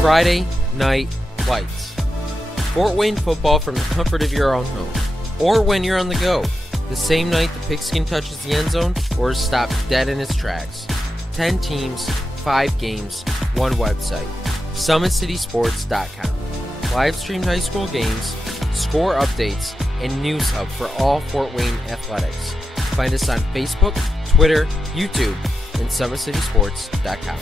Friday Night Lights. Fort Wayne football from the comfort of your own home, or when you're on the go, the same night the pigskin touches the end zone or is stopped dead in its tracks. 10 teams, 5 games, 1 website. SummitCitySports.com. Live streamed high school games, score updates, and news hub for all Fort Wayne athletics. Find us on Facebook, Twitter, YouTube, and SummitCitySports.com.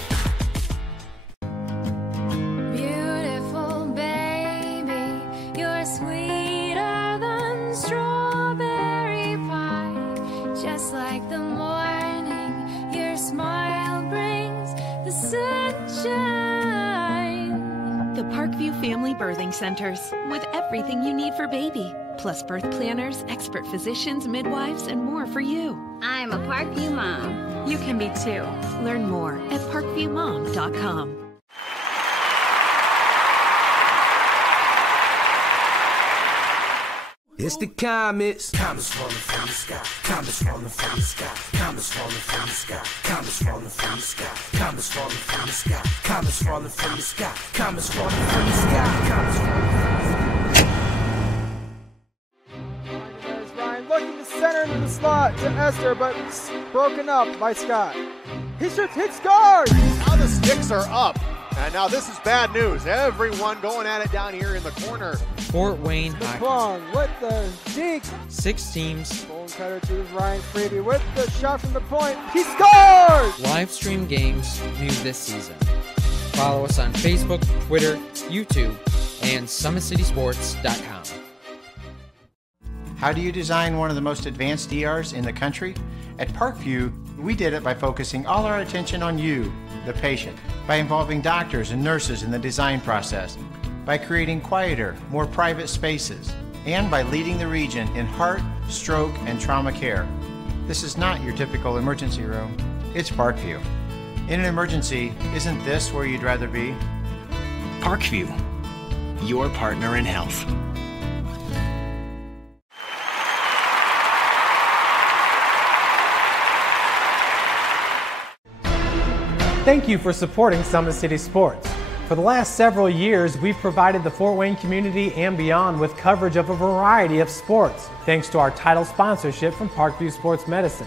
Family Birthing Centers, with everything you need for baby, plus birth planners, expert physicians, midwives, and more for you. I'm a Parkview mom. You can be too. Learn more at parkviewmom.com. It's the comets. Comets falling from the sky. Comets falling from the sky. Comets falling from the sky. Comets falling from the sky. Comets falling from the sky. Comets falling from the sky. Comets falling from the sky. Comets falling from the sky. There's Ryan looking to center into the slot to Esther, but broken up by Scott. He shoots, hit, scores! Now the sticks are up. And now this is bad news. Everyone going at it down here in the corner. Fort Wayne Hockey. McClung with the deke. 6 teams. Bone cutter to Ryan Freeby with the shot from the point. He scores! Live stream games new this season. Follow us on Facebook, Twitter, YouTube, and SummitCitySports.com. How do you design one of the most advanced ERs in the country? At Parkview, we did it by focusing all our attention on you, the patient, by involving doctors and nurses in the design process, by creating quieter, more private spaces, and by leading the region in heart, stroke, and trauma care. This is not your typical emergency room. It's Parkview. In an emergency, isn't this where you'd rather be? Parkview, your partner in health. Thank you for supporting Summit City Sports. For the last several years, we've provided the Fort Wayne community and beyond with coverage of a variety of sports, thanks to our title sponsorship from Parkview Sports Medicine.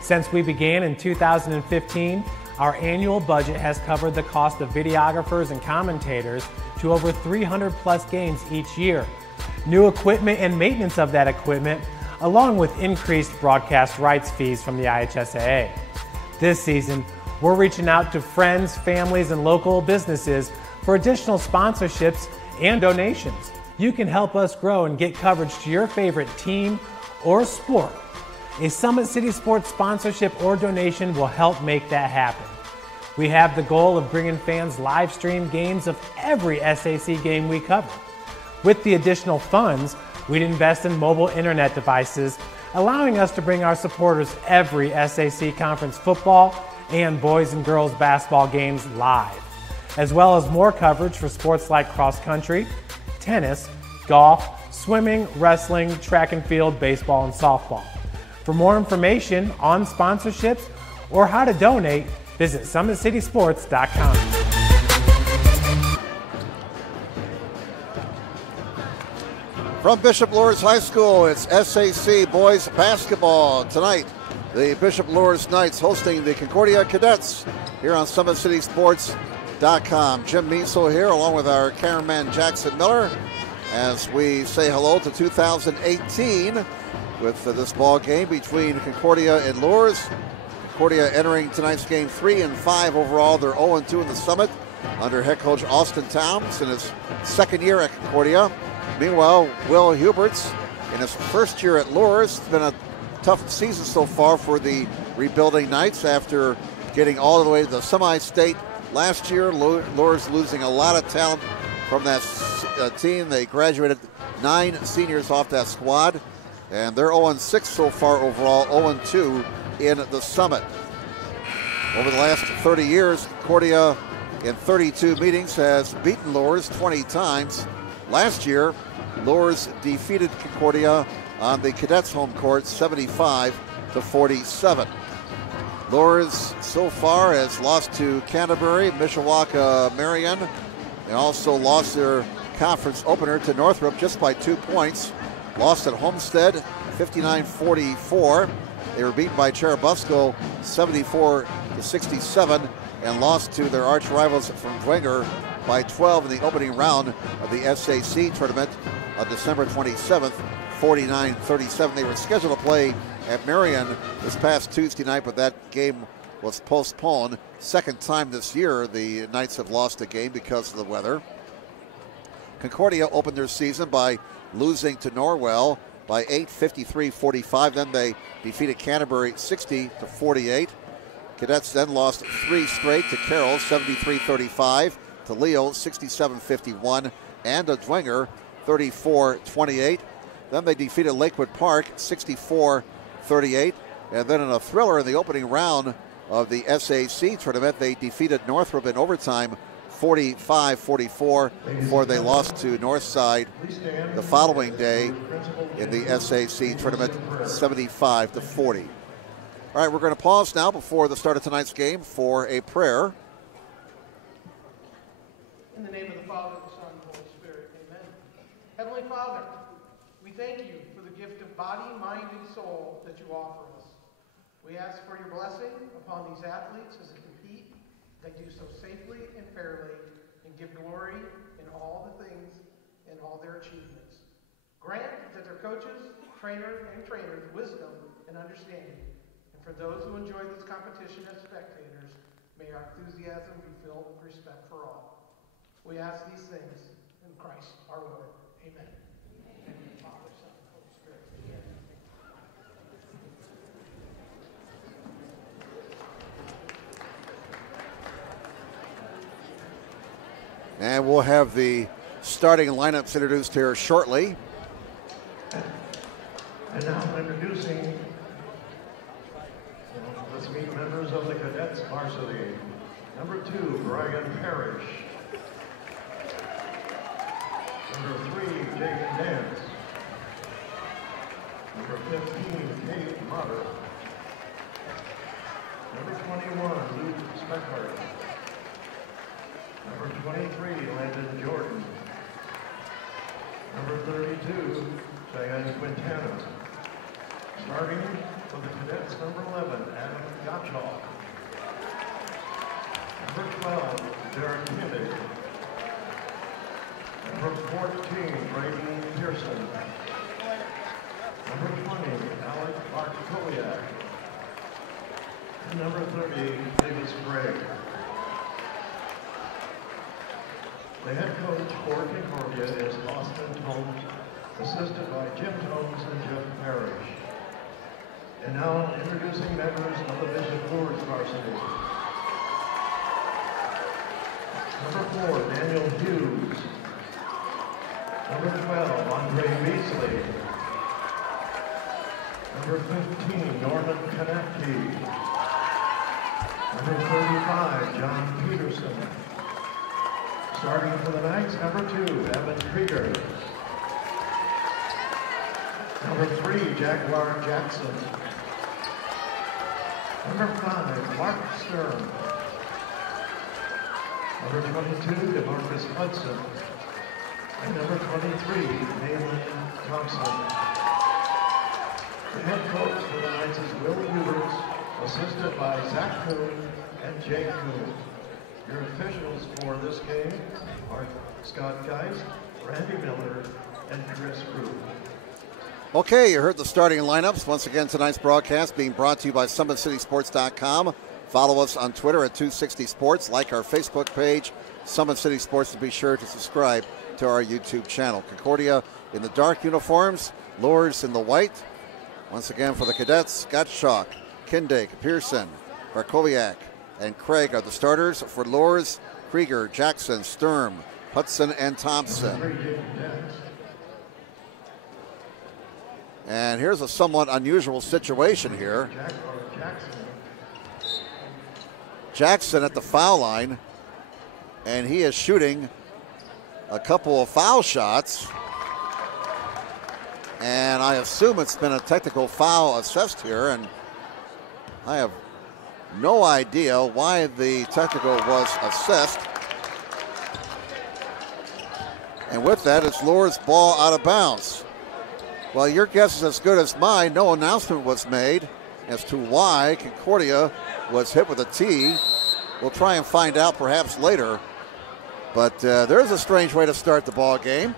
Since we began in 2015, our annual budget has covered the cost of videographers and commentators to over 300 plus games each year, new equipment and maintenance of that equipment, along with increased broadcast rights fees from the IHSAA. This season, we're reaching out to friends, families, and local businesses for additional sponsorships and donations. You can help us grow and get coverage to your favorite team or sport. A Summit City Sports sponsorship or donation will help make that happen. We have the goal of bringing fans live stream games of every SAC game we cover. With the additional funds, we'd invest in mobile internet devices, allowing us to bring our supporters every SAC conference football and boys and girls basketball games live, as well as more coverage for sports like cross country, tennis, golf, swimming, wrestling, track and field, baseball, and softball. For more information on sponsorships or how to donate, visit SummitCitySports.com. From Bishop Luers High School, it's SAC boys basketball tonight. The Bishop Luers Knights hosting the Concordia Cadets here on SummitCitySports.com. Jim Measel here along with our cameraman Jackson Miller as we say hello to 2018 with this ball game between Concordia and Luers. Concordia entering tonight's game 3-5 overall. They're 0-2 in the Summit under head coach Austin Towns in his second year at Concordia. Meanwhile, Will Huberts in his first year at Luers. It's been a tough season so far for the rebuilding Knights after getting all the way to the semi-state last year. Luers losing a lot of talent from that team. They graduated 9 seniors off that squad, and they're 0-6 so far overall, 0-2 in the Summit. Over the last 30 years, Concordia in 32 meetings has beaten Luers 20 times. Last year, Luers defeated Concordia on the Cadets home court 75-47. Luers so far has lost to Canterbury, Mishawaka, Marion, They also lost their conference opener to Northrop just by 2 points. Lost at Homestead 59-44. They were beaten by Cherubusco 74-67 and lost to their arch rivals from Dwenger by 12 in the opening round of the SAC tournament on December 27th, 49-37. They were scheduled to play at Marion this past Tuesday night, but that game was postponed. Second time this year the Knights have lost a game because of the weather. Concordia opened their season by losing to Norwell by 8, 53-45. Then they defeated Canterbury 60-48. Cadets then lost 3 straight to Carroll 73-35, to Leo 67-51, and to Dwenger 34-28. Then they defeated Lakewood Park 64-38. And then in a thriller in the opening round of the SAC tournament, they defeated Northrop in overtime 45-44 before they lost to Northside the following day in the SAC tournament 75-40. All right, we're going to pause now before the start of tonight's game for a prayer. In the name of the Father, the Son, and the Holy Spirit, amen. Heavenly Father, we thank you for the gift of body, mind, and soul that you offer us. We ask for your blessing upon these athletes as they compete. They do so safely and fairly and give glory in all the things and all their achievements. Grant that their coaches, trainers wisdom and understanding. And for those who enjoy this competition as spectators, may our enthusiasm be filled with respect for all. We ask these things in Christ our Lord. Amen. Amen. Father, Son, and Holy Spirit. Amen. And we'll have the starting lineups introduced here shortly. And now introducing, let's meet members of the Cadets varsity. Number 2, Brian Parrish. Number 3, Jacob Dance. Number 15, Kate Motter. Number 21, Luke Speckhart. Number 23, Landon Jordan. Number 32, Cheyenne Quintana. Starting for the Cadets, number 11, Adam Gottschalk. Number 12, Derek Kennedy. Number 14, Brayden Pearson. Number 20, Alec Bartkowiak. And number 30, Davis Gregg. The head coach for Concordia is Austin Tomes, assisted by Jim Tomes and Jeff Parrish. And now introducing members of the Bishop Luers varsity. Number 4, Daniel Hughes. Number 12, Andre Beasley. Number 15, Norman Kanapke. Number 35, John Peterson. Starting for the Knights, number 2, Evan Krieger. Number 3, Jaguar Jackson. Number 5, Mark Stern. Number 22, DeMarcus Hudson. And number 23, Malin Thompson. The head coach for the Knights is Will Hubers, assisted by Zach Kuhn and Jake Kuhn. Your officials for this game are Scott Geist, Randy Miller, and Chris Root. Okay, you heard the starting lineups. Once again, tonight's broadcast being brought to you by SummitCitySports.com. Follow us on Twitter at 260 Sports. Like our Facebook page, Summit City Sports, and be sure to subscribe to our YouTube channel. Concordia in the dark uniforms, Luers in the white. Once again for the Cadets, Gottschalk, Kindig, Pearson, Barkowiak, and Craig are the starters. For Luers, Krieger, Jackson, Sturm, Hudson, and Thompson. And here's a somewhat unusual situation here. Jackson at the foul line, and he is shooting a couple of foul shots. And I assume it's been a technical foul assessed here, and I have no idea why the technical was assessed. And with that, it's Luers' ball out of bounds. Well, your guess is as good as mine. No announcement was made as to why Concordia was hit with a tee. We'll try and find out perhaps later. But there's a strange way to start the ball game.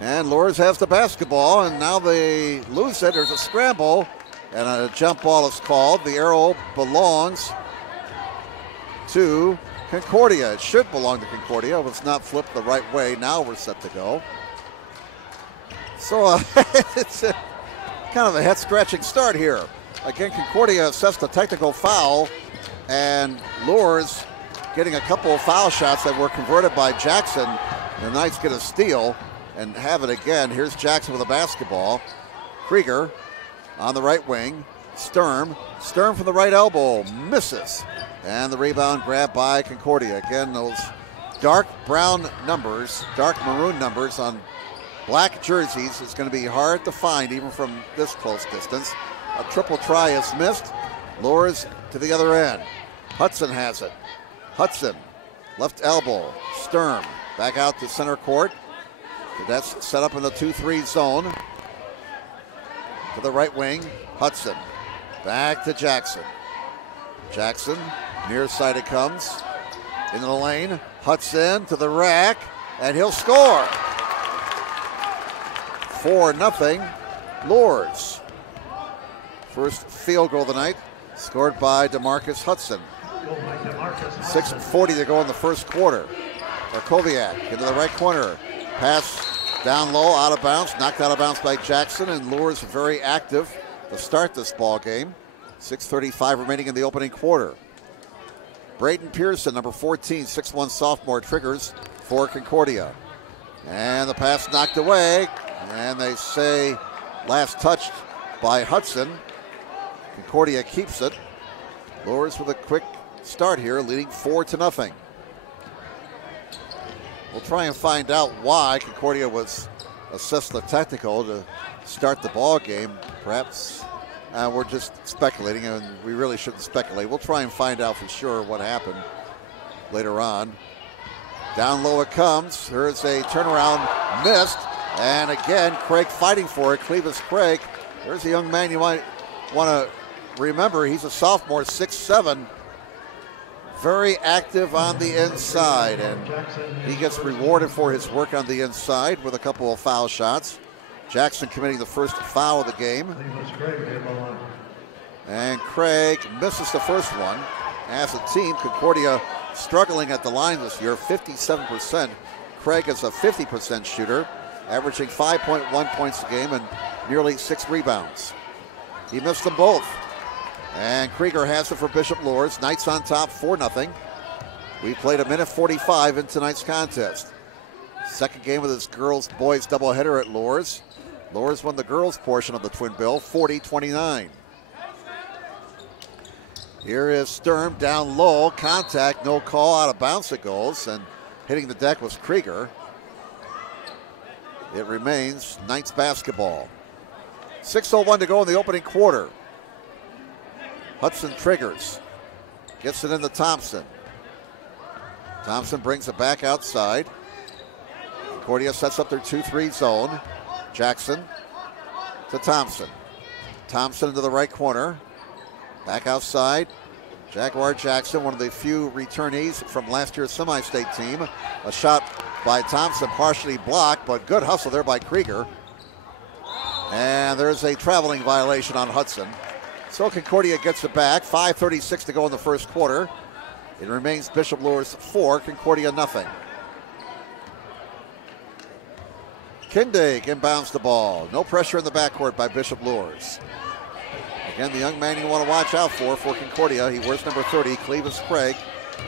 And Luers has the basketball, and now they lose it. There's a scramble, and a jump ball is called. The arrow belongs to Concordia. It should belong to Concordia. If it's not flipped the right way, now we're set to go. So it's kind of a head-scratching start here. Again, Concordia assessed a technical foul, and Luers getting a couple of foul shots that were converted by Jackson. The Knights get a steal and have it again. Here's Jackson with a basketball. Krieger on the right wing. Sturm from the right elbow, misses. And the rebound grabbed by Concordia. Again, those dark brown numbers, dark maroon numbers on black jerseys is going to be hard to find even from this close distance. A triple try is missed. Luers to the other end. Hudson has it. Hudson, left elbow. Sturm back out to center court. That's set up in the 2-3 zone. To the right wing, Hudson. Back to Jackson. Jackson, near side it comes. Into the lane, Hudson to the rack, and he'll score. 4-0, Luers. First field goal of the night, scored by DeMarcus Hudson. 6:40 to go in the first quarter. Barkowiak into the right corner. Pass down low, out of bounds, knocked out of bounds by Jackson, and Luers very active to start this ball game. 6:35 remaining in the opening quarter. Braden Pearson, number 14, 6'1 sophomore, triggers for Concordia. And the pass knocked away, and they say last touched by Hudson. Concordia keeps it. Luers with a quick start here, leading 4-0. We'll try and find out why Concordia was assessed the technical to start the ball game. Perhaps we're just speculating, and we really shouldn't speculate. We'll try and find out for sure what happened later on. Down low it comes. There's a turnaround missed. And again, Craig fighting for it. Clevis Craig. There's a young man you might want to remember. He's a sophomore, 6'7". Very active on the inside, and he gets rewarded for his work on the inside with a couple of foul shots. Jackson committing the first foul of the game. And Craig misses the first one. As a team, Concordia struggling at the line this year, 57%. Craig is a 50% shooter, averaging 5.1 points a game and nearly 6 rebounds. He missed them both. And Krieger has it for Bishop Luers. Knights on top, 4-0. We played 1:45 in tonight's contest. Second game of this girls-boys doubleheader at Luers. Luers won the girls' portion of the twin bill, 40-29. Here is Sturm down low, contact, no call, out of bounds it goes, and hitting the deck was Krieger. It remains Knights basketball. 6:01 to go in the opening quarter. Hudson triggers, gets it into Thompson. Thompson brings it back outside. Concordia sets up their 2-3 zone. Jackson to Thompson. Thompson into the right corner. Back outside. Jaguar Jackson, one of the few returnees from last year's semi-state team. A shot by Thompson, partially blocked, but good hustle there by Krieger. And there's a traveling violation on Hudson. So Concordia gets it back. 5:36 to go in the first quarter. It remains Bishop Luers 4, Concordia 0. Kindig inbounds the ball. No pressure in the backcourt by Bishop Luers. Again, the young man you want to watch out for Concordia. He wears number 30, Clevis Craig,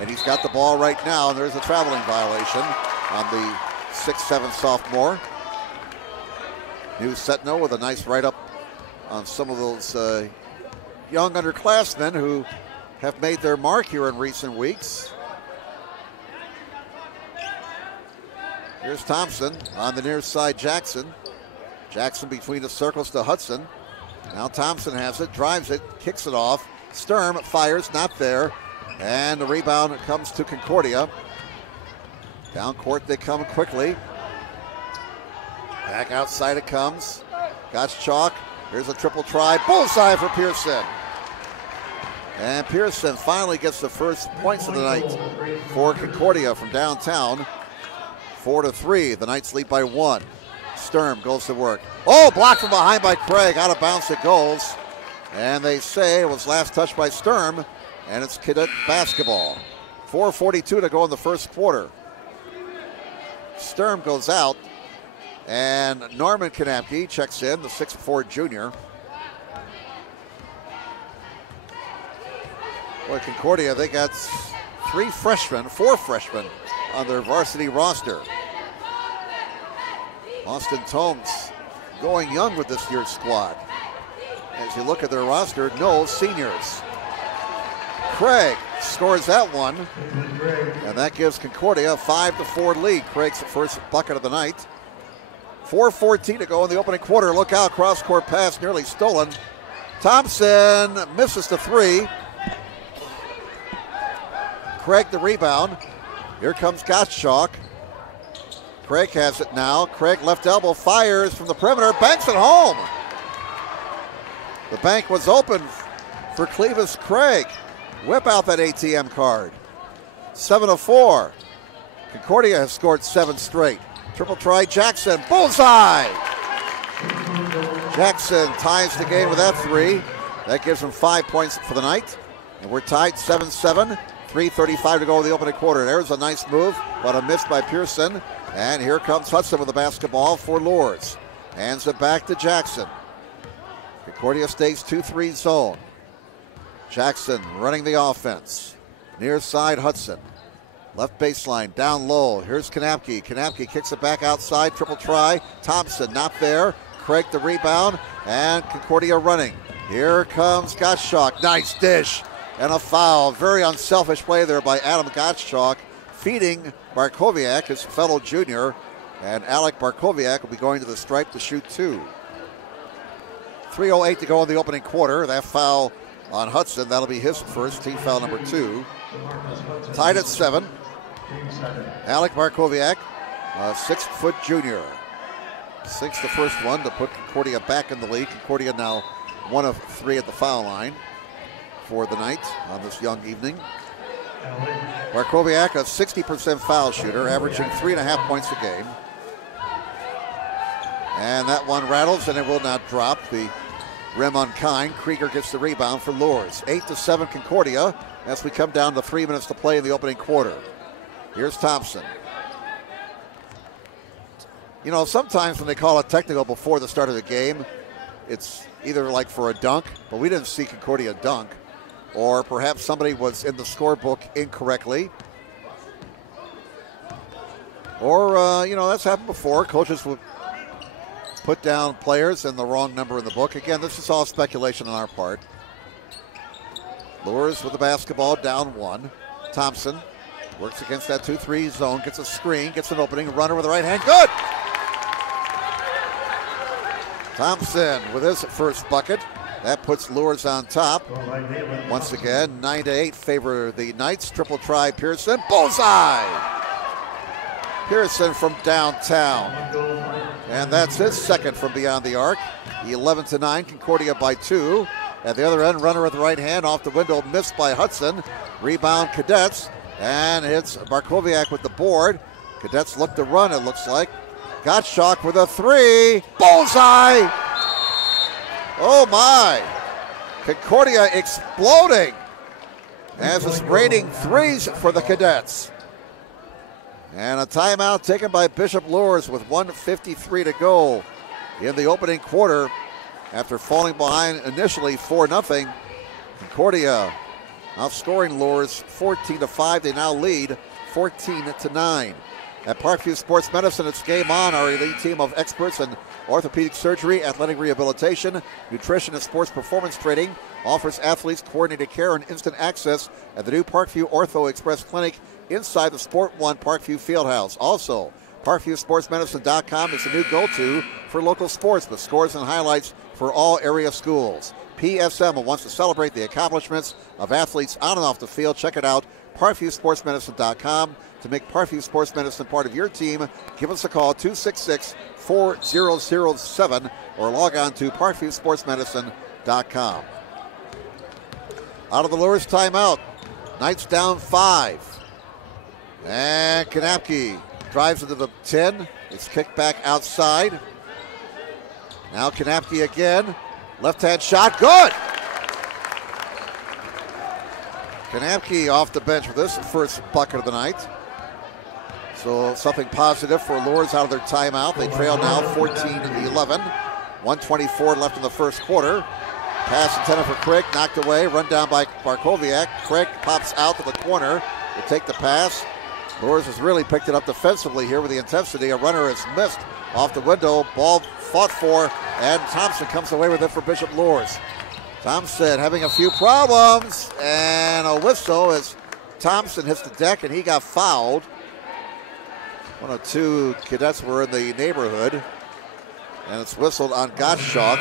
and he's got the ball right now, and there's a traveling violation on the 6'7 sophomore. New Setno with a nice write-up on some of those young underclassmen who have made their mark here in recent weeks. Here's Thompson on the near side, Jackson. Jackson between the circles to Hudson. Now Thompson has it, drives it, kicks it off. Sturm fires, not there. And the rebound comes to Concordia. Down court they come quickly. Back outside it comes. Gottschalk. Here's a triple try. Bullseye for Pearson. And Pearson finally gets the first points of the night for Concordia from downtown. 4-3. The Knights lead by 1. Sturm goes to work. Oh, blocked from behind by Craig. Out of bounds it goes. And they say it was last touched by Sturm. And it's Cadet basketball. 4:42 to go in the first quarter. Sturm goes out. And Norman Kanapke checks in, the 6'4" junior. Boy, Concordia, they got 4 freshmen on their varsity roster. Austin Tomes going young with this year's squad. As you look at their roster, no seniors. Craig scores that one, and that gives Concordia a 5-4 lead. Craig's first bucket of the night. 4:14 to go in the opening quarter. Look out, cross-court pass nearly stolen. Thompson misses the 3. Craig the rebound. Here comes Gottschalk. Craig has it now. Craig left elbow fires from the perimeter, banks it home. The bank was open for Clevis Craig. Whip out that ATM card. 7-4. Concordia has scored 7 straight. Triple try Jackson, bullseye! Jackson ties the game with that 3. That gives him 5 points for the night. And we're tied 7-7. 3:35 to go in the opening quarter. There's a nice move, but a miss by Pearson. And here comes Hudson with the basketball for Luers. Hands it back to Jackson. Concordia stays 2-3 zone. Jackson running the offense. Near side Hudson. Left baseline, down low. Here's Kanapke. Kanapke kicks it back outside. Triple try. Thompson not there. Craig the rebound. And Concordia running. Here comes Gottschalk. Nice dish. And a foul. Very unselfish play there by Adam Gottschalk. Feeding Barkowiak, his fellow junior. And Alec Barkowiak will be going to the stripe to shoot 2. 3:08 to go in the opening quarter. That foul on Hudson. That'll be his first, team foul number 2. Tied at 7. Alec Barkowiak, a 6-foot junior. Sinks the first one to put Concordia back in the lead. Concordia now 1 of 3 at the foul line for the night on this young evening. Barkowiak, a 60% foul shooter, averaging 3.5 points a game. And that one rattles, and it will not drop. The rim unkind. Krieger gets the rebound for Luers. 8-7 Concordia as we come down to 3 minutes to play in the opening quarter. Here's Thompson. You know, sometimes when they call a technical before the start of the game, it's either like for a dunk, but we didn't see Concordia dunk, or perhaps somebody was in the scorebook incorrectly. Or, you know, that's happened before. Coaches would put down players and the wrong number in the book. Again, this is all speculation on our part. Luers with the basketball, down 1. Thompson works against that 2-3 zone, gets a screen, gets an opening, runner with the right hand, good! Thompson with his first bucket. That puts Luers on top. Once again, 9-8 favor the Knights. Triple try Pearson, bullseye! Pearson from downtown. And that's his second from beyond the arc. 11-9, Concordia by 2. At the other end, runner with the right hand off the window, missed by Hudson. Rebound Cadets, and it's Barkowiak with the board. Cadets look to run, it looks like. Gottschalk with a 3, bullseye! Oh my! Concordia exploding as it's raining 3s for the Cadets. And a timeout taken by Bishop Luers with 1:53 to go in the opening quarter. After falling behind initially 4-0, Concordia outscoring Luers 14-5. They now lead 14-9. At Parkview Sports Medicine, it's game on. Our elite team of experts in orthopedic surgery, athletic rehabilitation, nutrition, and sports performance training offers athletes coordinated care and instant access at the new Parkview Ortho Express Clinic inside the Sport One Parkview Fieldhouse. Also, ParkviewSportsMedicine.com is the new go-to for local sports with scores and highlights for all area schools. PSM wants to celebrate the accomplishments of athletes on and off the field. Check it out, ParkviewSportsMedicine.com. to make Parkview Sports Medicine part of your team, give us a call, 266-4007, or log on to parkviewsportsmedicine.com. Out of the Luers timeout, Knights down 5. And Kanapke drives into the 10. It's kicked back outside. Now Kanapke again. Left-hand shot, good! Kanapke off the bench for this first bucket of the night. So something positive for Luers out of their timeout. They trail now 14-11. 1:24 left in the first quarter. Pass intended for Craig, knocked away, run down by Barkowiak. Craig pops out to the corner to take the pass. Luers has really picked it up defensively here with the intensity. A runner is missed off the window. Ball fought for, and Thompson comes away with it for Bishop Luers. Thompson having a few problems, and a whistle as Thompson hits the deck, and he got fouled. One or two cadets were in the neighborhood, and it's whistled on Gottschalk.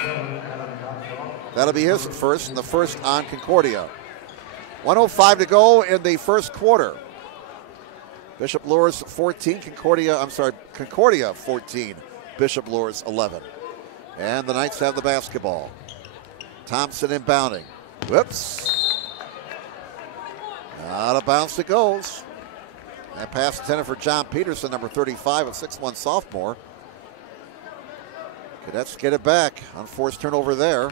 That'll be his first, and the first on Concordia. 1:05 to go in the first quarter. Bishop Luers 14, Concordia 14, Bishop Luers 11. And the Knights have the basketball. Thompson inbounding. Whoops. Out of bounds it goes. That pass intended for John Peterson, number 35, a 6'1 sophomore. Cadets get it back. Unforced turnover there.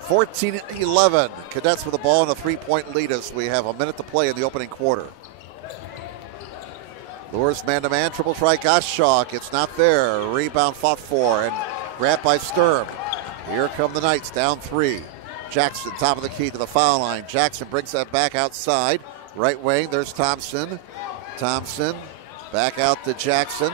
14-11. Cadets with the ball in a 3-point lead as we have a minute to play in the opening quarter. Luers man-to-man, triple try Gottschalk. It's not there. Rebound fought for and grabbed by Sturm. Here come the Knights, down 3. Jackson, top of the key to the foul line. Jackson brings that back outside. Right wing, there's Thompson. Thompson back out to Jackson.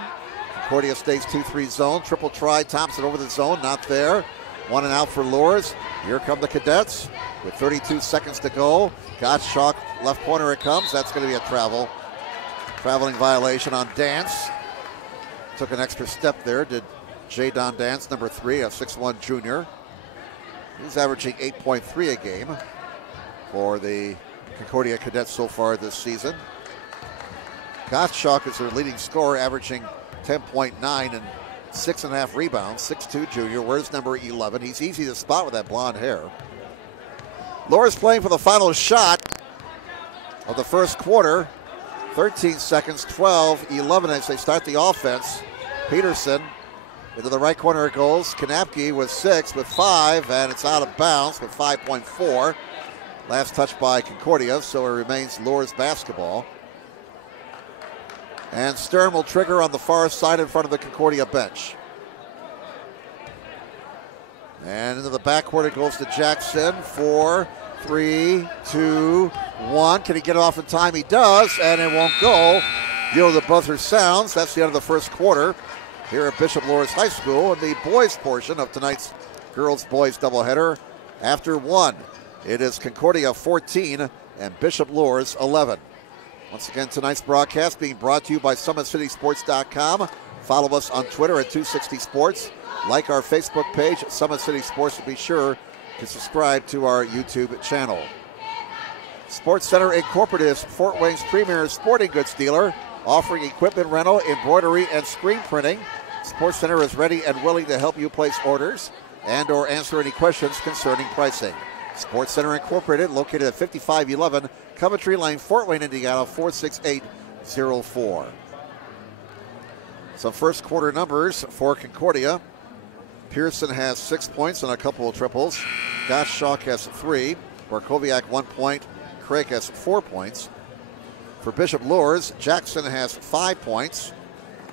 Concordia stays 2-3 zone. Triple try, Thompson over the zone, not there. 1 and out for Luers. Here come the Cadets with 32 seconds to go. Gottschalk, left corner it comes. That's going to be a traveling violation on Dance. Took an extra step there, did J-Don Dance, number 3, a 6'1 junior. He's averaging 8.3 a game for the Concordia Cadets so far this season. Gottschalk is their leading scorer, averaging 10.9 and 6.5 rebounds. 6'2 junior, wears number 11. He's easy to spot with that blonde hair. Luers playing for the final shot of the first quarter. 13 seconds, 12-11 as they start the offense. Peterson into the right corner it goes. Kanapke with 6, with 5, and it's out of bounds with 5.4. Last touch by Concordia, so it remains Luers basketball. And Stern will trigger on the far side in front of the Concordia bench. And into the backcourt it goes to Jackson. 4, 3, 2, 1. Can he get it off in time? He does, and it won't go. You know the buzzer sounds. That's the end of the first quarter here at Bishop Luers High School in the boys portion of tonight's girls-boys doubleheader. After 1, it is Concordia 14 and Bishop Luers 11. Once again, tonight's broadcast being brought to you by SummitCitySports.com. Follow us on Twitter at 260sports. Like our Facebook page at Summit City Sports, and be sure to subscribe to our YouTube channel. Sports Center Incorporated is Fort Wayne's premier sporting goods dealer, offering equipment rental, embroidery, and screen printing. Sports Center is ready and willing to help you place orders and or answer any questions concerning pricing. Sports Center Incorporated, located at 5511 Coventry Lane, Fort Wayne, Indiana, 46804. Some first quarter numbers for Concordia. Pearson has 6 points and a couple of triples. Gottschalk has 3. Barkowiak 1 point. Craig has 4 points. For Bishop Luers, Jackson has 5 points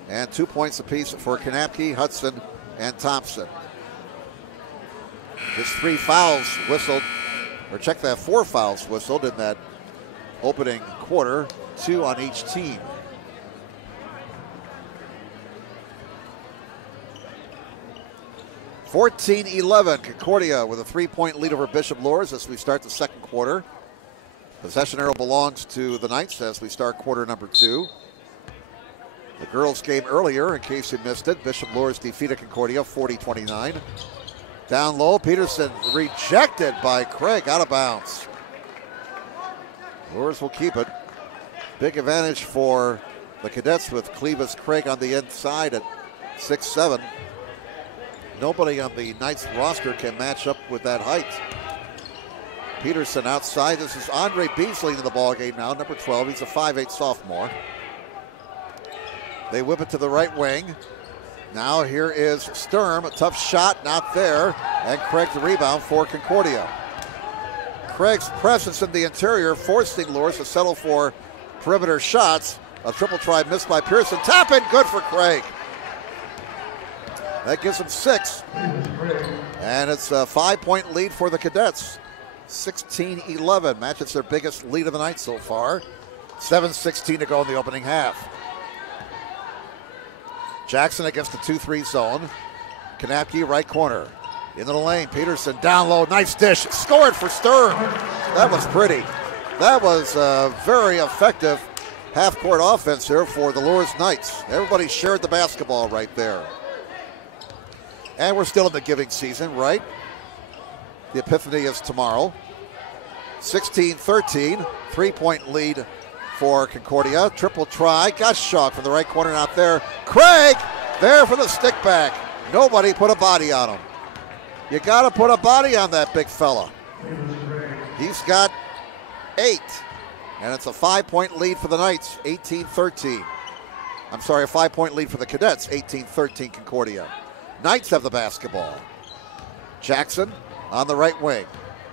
and 2 points apiece for Kanapke, Hudson, and Thompson. Just 3 fouls whistled, or check that, 4 fouls whistled in that opening quarter, 2 on each team. (14-11) Concordia with a 3-point lead over Bishop Luers as we start the second quarter. Possession arrow belongs to the Knights as we start quarter number 2. The girls' game earlier, in case you missed it, Bishop Luers defeated Concordia 40-29. Down low, Peterson rejected by Craig, out of bounds. Luers will keep it. Big advantage for the Cadets with Clevis Craig on the inside at 6'7". Nobody on the Knights roster can match up with that height. Peterson outside. This is Andre Beasley in the ballgame now, number 12. He's a 5'8" sophomore. They whip it to the right wing. Now here is Sturm. A tough shot, not there. And Craig the rebound for Concordia. Craig's presence in the interior forcing Luers to settle for perimeter shots. A triple try missed by Pearson. Tap in, good for Craig. That gives them 6. And it's a 5-point lead for the Cadets. 16-11. Matches their biggest lead of the night so far. 7:16 to go in the opening half. Jackson against the 2-3 zone. Kanapke right corner. Into the lane. Peterson down low. Nice dish. Scored for Sturm. That was pretty. That was a very effective half-court offense here for the Luers Knights. Everybody shared the basketball right there. And we're still in the giving season, right? The Epiphany is tomorrow. 16-13. 3-point lead for Concordia. Triple try. Gottschalk from the right corner, not there. Craig there for the stick back. Nobody put a body on him. You got to put a body on that big fella. He's got 8. And it's a 5-point lead for the Knights, 18-13. I'm sorry, a 5-point lead for the Cadets, 18-13 Concordia. Knights have the basketball. Jackson on the right wing.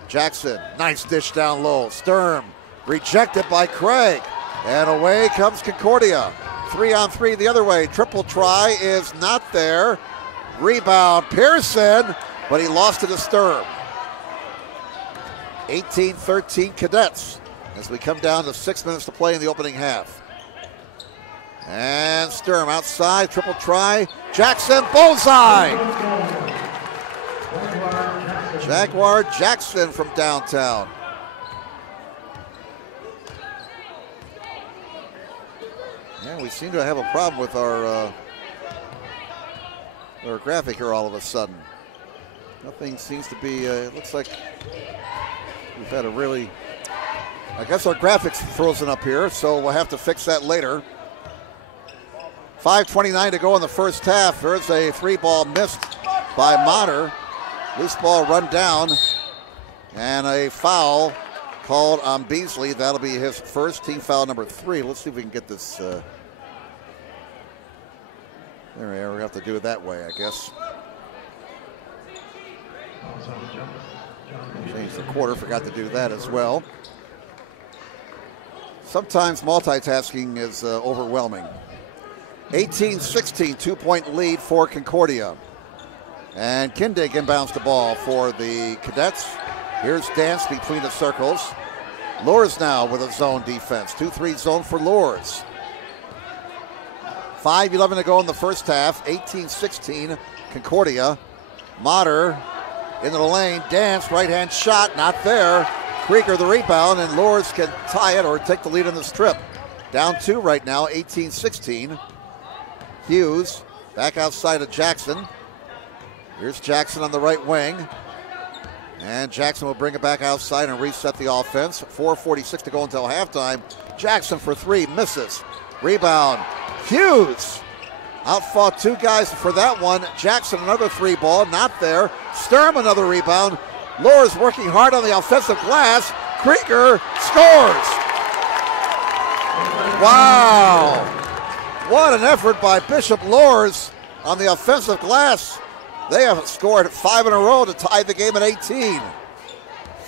Jackson, nice dish down low. Sturm rejected by Craig. And away comes Concordia. 3-on-3 the other way. Triple try is not there. Rebound Pearson, but he lost it to Sturm. 18-13 Cadets as we come down to 6 minutes to play in the opening half. And Sturm outside, triple try. Jackson, bullseye! Jaguar Jackson from downtown. Yeah, we seem to have a problem with our graphic here all of a sudden. Nothing seems to be, it looks like we've had a really, I guess our graphics frozen up here, so we'll have to fix that later. 5:29 to go in the first half. There's a 3-ball missed by Motter. Loose ball run down, and a foul called on Beasley. That'll be his first, team foul number 3. Let's see if we can get this. There we are. We have to do it that way, I guess. Change the quarter. Forgot to do that as well. Sometimes multitasking is overwhelming. 18-16, 2-point lead for Concordia. And Kindig inbounds the ball for the Cadets. Here's Dance between the circles. Luers now with a zone defense. 2-3 zone for Luers. 5:11 to go in the first half. 18-16 Concordia. Motter into the lane. Dance, right-hand shot, not there. Krieger the rebound, and Luers can tie it or take the lead in the strip. Down 2 right now, 18-16. Hughes back outside of Jackson. Here's Jackson on the right wing. And Jackson will bring it back outside and reset the offense. 4:46 to go until halftime. Jackson for 3, misses. Rebound, Hughes. Outfought 2 guys for that one. Jackson another 3-ball, not there. Sturm another rebound. Luers working hard on the offensive glass. Krieger scores. Wow. What an effort by Bishop Luers on the offensive glass. They have scored 5 in a row to tie the game at 18.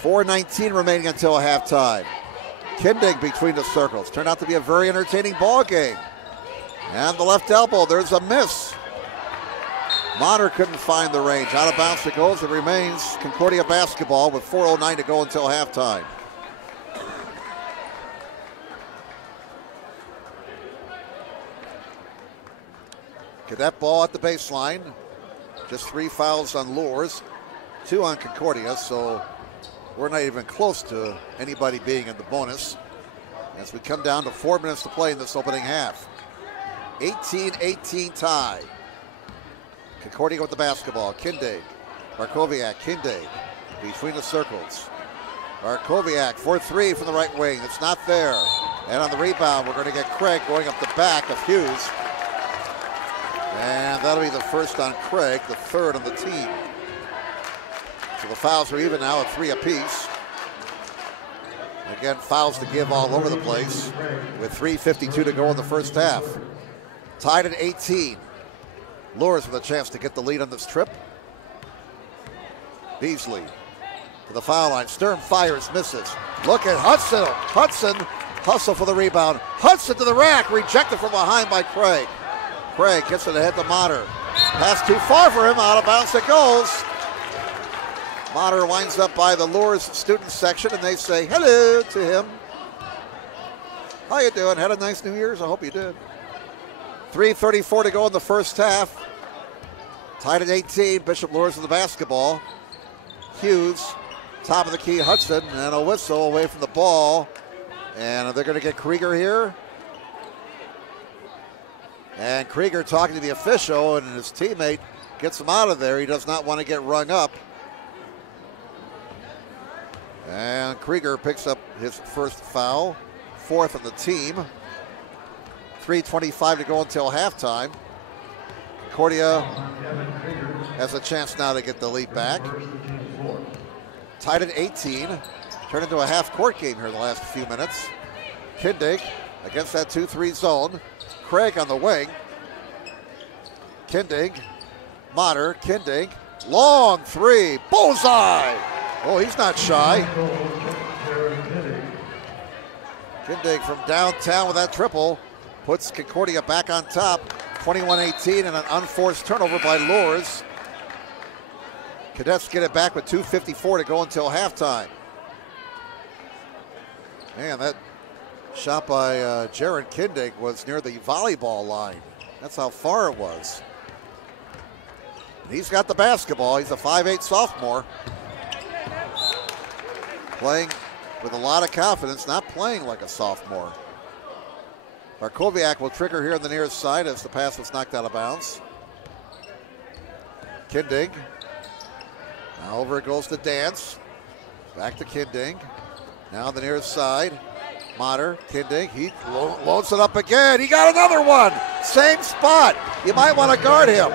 4:19 remaining until halftime. Kindig between the circles. Turned out to be a very entertaining ball game. And the left elbow, there's a miss. Motter couldn't find the range. Out of bounds it goes. It remains Concordia basketball with 4:09 to go until halftime. Cadet ball at the baseline. Just 3 fouls on Luers, 2 on Concordia, so we're not even close to anybody being in the bonus as we come down to 4 minutes to play in this opening half. 18-18 tie. Concordia with the basketball. Kindig, Barkowiak, Kindig between the circles. Barkowiak for 3 from the right wing. It's not there. And on the rebound, we're going to get Craig going up the back of Hughes. And that'll be the first on Craig, the third on the team. So the fouls are even now at 3 apiece. Again, fouls to give all over the place with 3:52 to go in the first half. Tied at 18. Luers with a chance to get the lead on this trip. Beasley to the foul line. Sturm fires, misses. Look at Hudson. Hudson, hustle for the rebound. Hudson to the rack, rejected from behind by Craig. Craig gets it ahead to Motter. Pass too far for him, out of bounds it goes. Motter winds up by the Luers student section, and they say hello to him. How you doing? Had a nice New Year's? I hope you did. 3:34 to go in the first half. Tied at 18. Bishop Luers with the basketball. Hughes, top of the key, Hudson, and a whistle away from the ball. And they're going to get Krieger here. And Krieger talking to the official, and his teammate gets him out of there. He does not want to get rung up. And Krieger picks up his first foul, 4th on the team. 3:25 to go until halftime. Concordia has a chance now to get the lead back. Tied at 18. Turned into a half-court game here in the last few minutes. Kindig against that 2-3 zone. Craig on the wing. Kindig, Motter, Kindig, long three, bullseye! Oh, he's not shy. Kindig from downtown with that triple puts Concordia back on top, 21-18, and an unforced turnover by Luers. Cadets get it back with 2:54 to go until halftime. Man, that shot by Jaron Kindig was near the volleyball line. That's how far it was. And he's got the basketball. He's a 5'8" sophomore. Playing with a lot of confidence, not playing like a sophomore. Barkowiak will trigger here on the near side as the pass was knocked out of bounds. Kindig. Now over it goes to Dance. Back to Kindig. Now on the near side. Motter, Kindig, he loads it up again. He got another one. Same spot. You might want to guard him.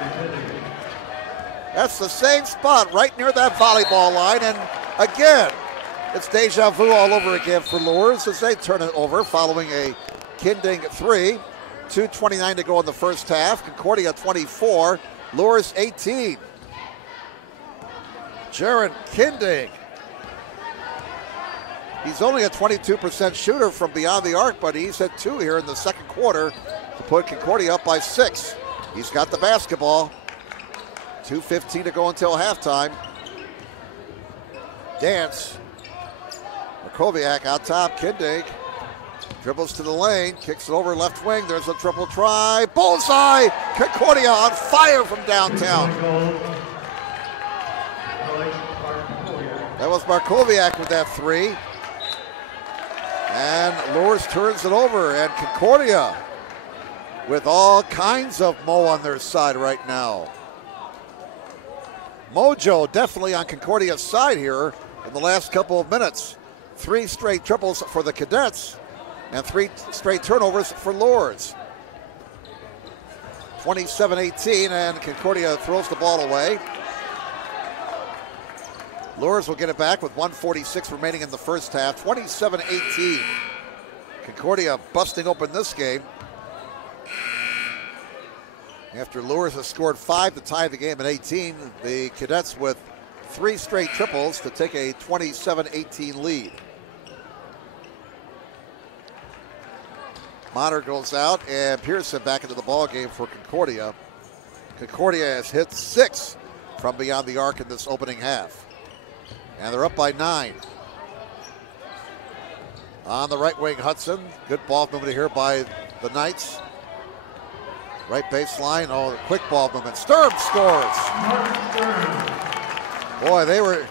That's the same spot right near that volleyball line. And again, it's deja vu all over again for Luers as they turn it over following a Kindig 3. 2:29 to go in the first half. Concordia 24, Luers 18. Jaron Kindig. He's only a 22% shooter from beyond the arc, but he's hit 2 here in the second quarter to put Concordia up by 6. He's got the basketball. 2:15 to go until halftime. Dance. Barkowiak out top. Kindig dribbles to the lane, kicks it over left wing. There's a triple try. Bullseye! Concordia on fire from downtown. That was Barkowiak with that 3. And Luers turns it over, and Concordia with all kinds of mo on their side right now. Mojo definitely on Concordia's side here in the last couple of minutes. 3 straight triples for the Cadets and 3 straight turnovers for Luers. 27-18, and Concordia throws the ball away. Luers will get it back with 1:46 remaining in the first half. 27-18. Concordia busting open this game. After Luers has scored 5 to tie the game at 18, the Cadets with 3 straight triples to take a 27-18 lead. Motter goes out, and Pearson back into the ball game for Concordia. Concordia has hit 6 from beyond the arc in this opening half. And they're up by 9. On the right wing, Hudson. Good ball movement here by the Knights. Right baseline. Oh, the quick ball movement. Sturm scores. Boy, they were,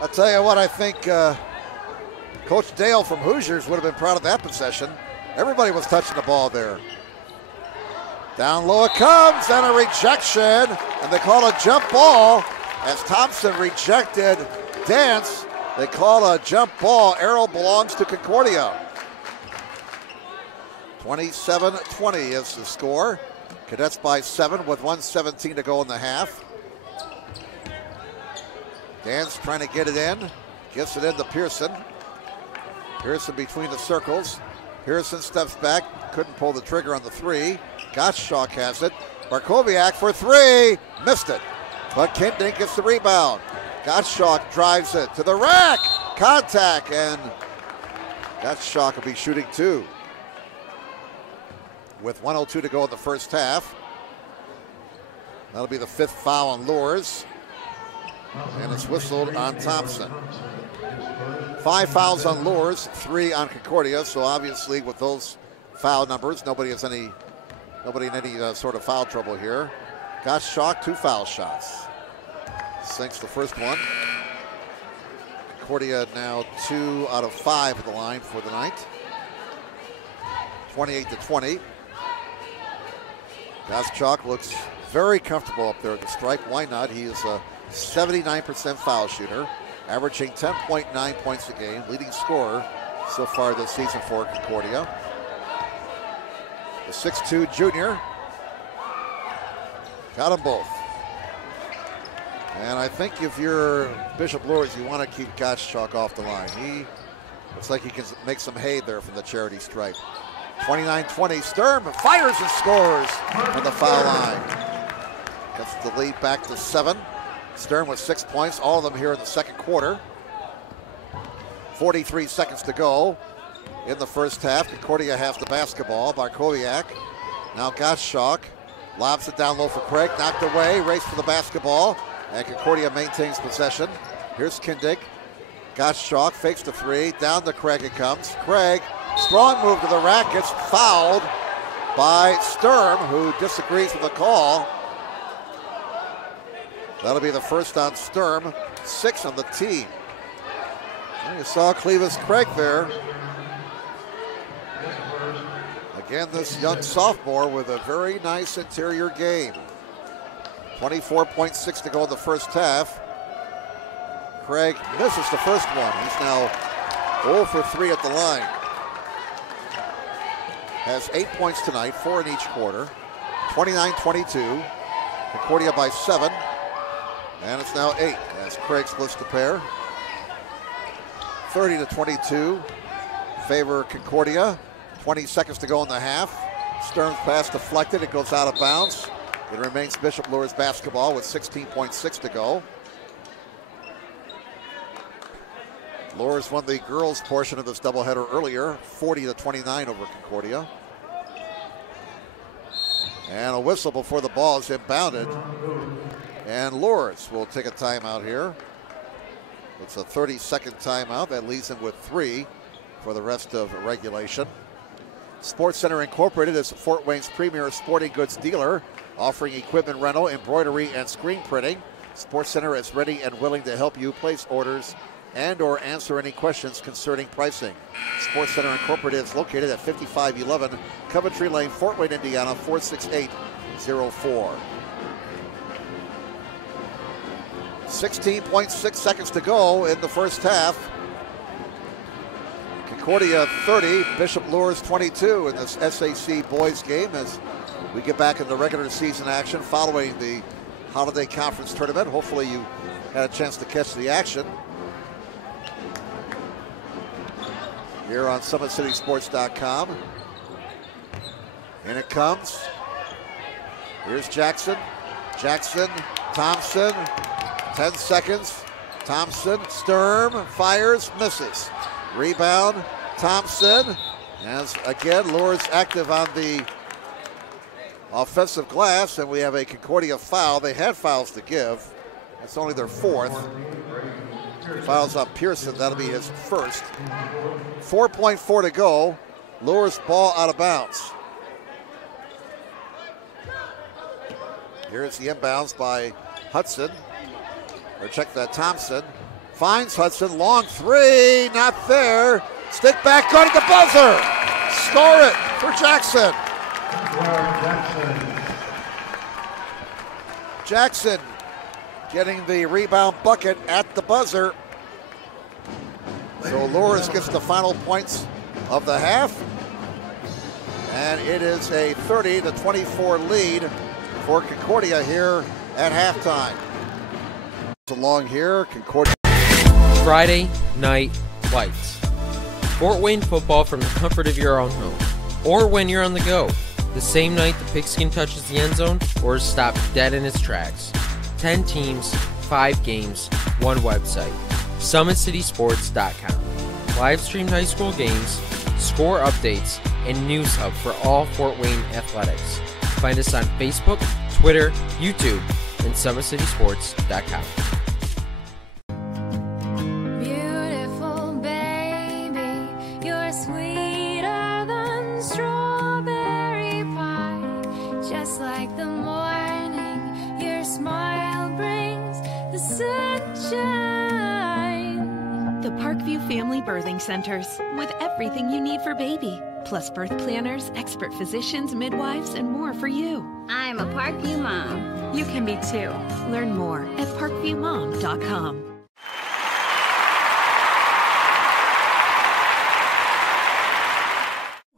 I'll tell you what, I think Coach Dale from Hoosiers would have been proud of that possession. Everybody was touching the ball there. Down low it comes, and a rejection. And they call a jump ball as Thompson rejected Dance. They call a jump ball. Arrow belongs to Concordia. 27-20 is the score. Cadets by 7 with 1:17 to go in the half. Dan's trying to get it in. Gets it into Pearson. Pearson between the circles. Pearson steps back. Couldn't pull the trigger on the 3. Gottschalk has it. Barkowiak for 3. Missed it. But Kindink gets the rebound. Gottschalk drives it to the rack. Contact, and Gottschalk will be shooting 2. With 1:02 to go in the first half. That'll be the 5th foul on Luers. And it's whistled on Thompson. 5 fouls on Luers, 3 on Concordia. So obviously with those foul numbers, nobody in any sort of foul trouble here. Gottschalk, 2 foul shots. Sinks the first one. Concordia now 2 out of 5 at the line for the night. 28-20. Gottschalk looks very comfortable up there at the stripe. Why not? He is a 79% foul shooter, averaging 10.9 points a game, leading scorer so far this season for Concordia. The 6'2 junior got them both. And I think if you're Bishop Luers, you want to keep Gottschalk off the line. He looks like he can make some hay there from the charity stripe. 29-20, Sturm fires and scores from the foul line. Gets the lead back to 7. Sturm with 6 points, all of them here in the second quarter. 43 seconds to go in the first half. Concordia has the basketball. Barkowiak, now Gottschalk, lobs it down low for Craig, knocked away, race for the basketball, and Concordia maintains possession. Here's Kindink. Gottschalk fakes the 3, down to Craig it comes. Craig, strong move to the rack, gets fouled by Sturm, who disagrees with the call. That'll be the first on Sturm, 6 on the team. And you saw Clevis Craig there. Again, this young sophomore with a very nice interior game. 24.6 to go in the first half. Craig misses the first one. He's now 0 for 3 at the line. Has 8 points tonight, 4 in each quarter. 29-22. Concordia by 7. And it's now 8 as Craig splits the pair. 30-22. Favor Concordia. 20 seconds to go in the half. Sturm's pass deflected. It goes out of bounds. It remains Bishop Luers basketball with 16.6 to go. Luers won the girls' portion of this doubleheader earlier, 40-29 over Concordia. And a whistle before the ball is inbounded. And Luers will take a timeout here. It's a 30-second timeout. That leaves him with 3 for the rest of regulation. Sports Center Incorporated is Fort Wayne's premier sporting goods dealer, offering equipment rental, embroidery, and screen printing. Sports Center is ready and willing to help you place orders and or answer any questions concerning pricing. Sports Center Incorporated is located at 5511 Coventry Lane, Fort Wayne, Indiana, 46804. 16.6 seconds to go in the first half. Concordia 30, Bishop Luers 22 in this SAC boys game as we get back into regular season action following the Holiday Conference Tournament. Hopefully you had a chance to catch the action here on SummitCitySports.com. And it comes. Here's Jackson. Jackson, Thompson, 10 seconds. Thompson, Sturm, fires, misses. Rebound, Thompson. As again, Luers active on the offensive glass, and we have a Concordia foul. They had fouls to give. It's only their 4th. Fouls on Pearson, that'll be his first. 4.4 to go. Luers ball out of bounds. Here's the inbounds by Hudson. Or check that, Thompson. Finds Hudson, long 3, not there. Stick back, go to the buzzer. Score it for Jackson. Jackson getting the rebound bucket at the buzzer. So Luers gets the final points of the half. And it is a 30-24 lead for Concordia here at halftime. Along here, Concordia. Friday Night Lights. Fort Wayne football from the comfort of your own home. Or when you're on the go. The same night the pigskin touches the end zone or is stopped dead in its tracks. 10 teams, 5 games, 1 website. SummitCitySports.com. Live streamed high school games, score updates, and news hub for all Fort Wayne athletics. Find us on Facebook, Twitter, YouTube, and SummitCitySports.com. Beautiful baby, you're sweeter than strawberry pie. Just like the morning, your smile brings the sunshine. The Parkview Family Birthing Centers, with everything you need for baby, plus birth planners, expert physicians, midwives, and more for you. I'm a Parkview mom. You can be too. Learn more at parkviewmom.com.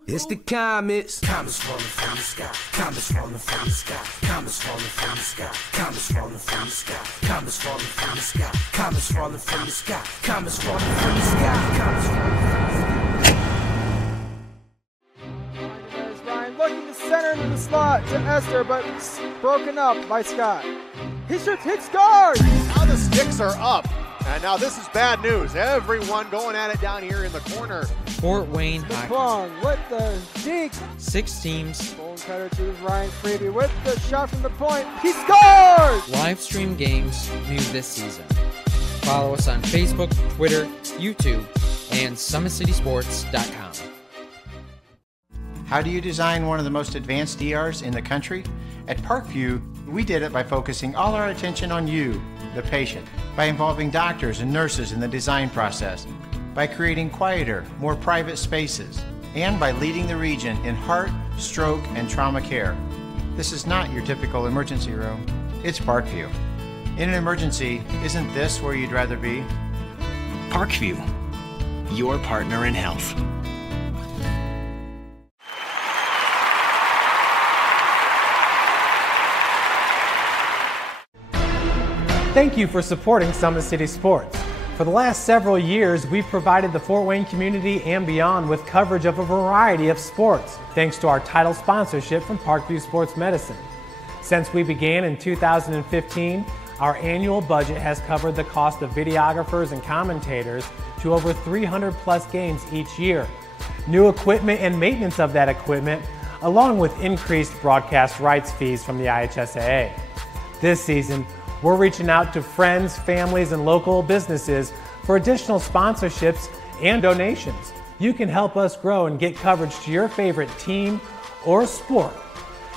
It's the comets. Comets falling from the sky. Comets falling from the sky. Comets falling from the sky. Comets falling from the sky. Comets falling from the sky. Comets falling from the sky. Comets falling from the sky. Comets falling from the sky. There's Ryan looking to center into the slot to Esther, but broken up by Scott. He shoots, hits, scores! Now the sticks are up. And now this is bad news. Everyone going at it down here in the corner. Fort Wayne High. Long with the deke. 6 teams. Bone cutter to Ryan Freeby with the shot from the point. He scores! Live stream games new this season. Follow us on Facebook, Twitter, YouTube, and SummitCitySports.com. How do you design one of the most advanced ERs in the country? At Parkview, we did it by focusing all our attention on you, the patient, by involving doctors and nurses in the design process, by creating quieter, more private spaces, and by leading the region in heart, stroke, and trauma care. This is not your typical emergency room. It's Parkview. In an emergency, isn't this where you'd rather be? Parkview, your partner in health. Thank you for supporting Summit City Sports. For the last several years, we've provided the Fort Wayne community and beyond with coverage of a variety of sports, thanks to our title sponsorship from Parkview Sports Medicine. Since we began in 2015, our annual budget has covered the cost of videographers and commentators to over 300 plus games each year. New equipment and maintenance of that equipment, along with increased broadcast rights fees from the IHSAA. This season, we're reaching out to friends, families, and local businesses for additional sponsorships and donations. You can help us grow and get coverage to your favorite team or sport.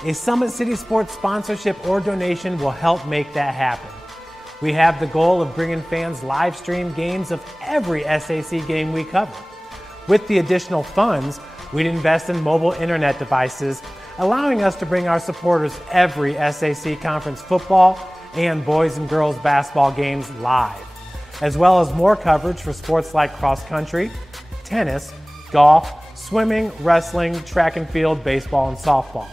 A Summit City Sports sponsorship or donation will help make that happen. We have the goal of bringing fans live stream games of every SAC game we cover. With the additional funds, we'd invest in mobile internet devices, allowing us to bring our supporters every SAC conference football and boys and girls basketball games live, as well as more coverage for sports like cross country, tennis, golf, swimming, wrestling, track and field, baseball, and softball.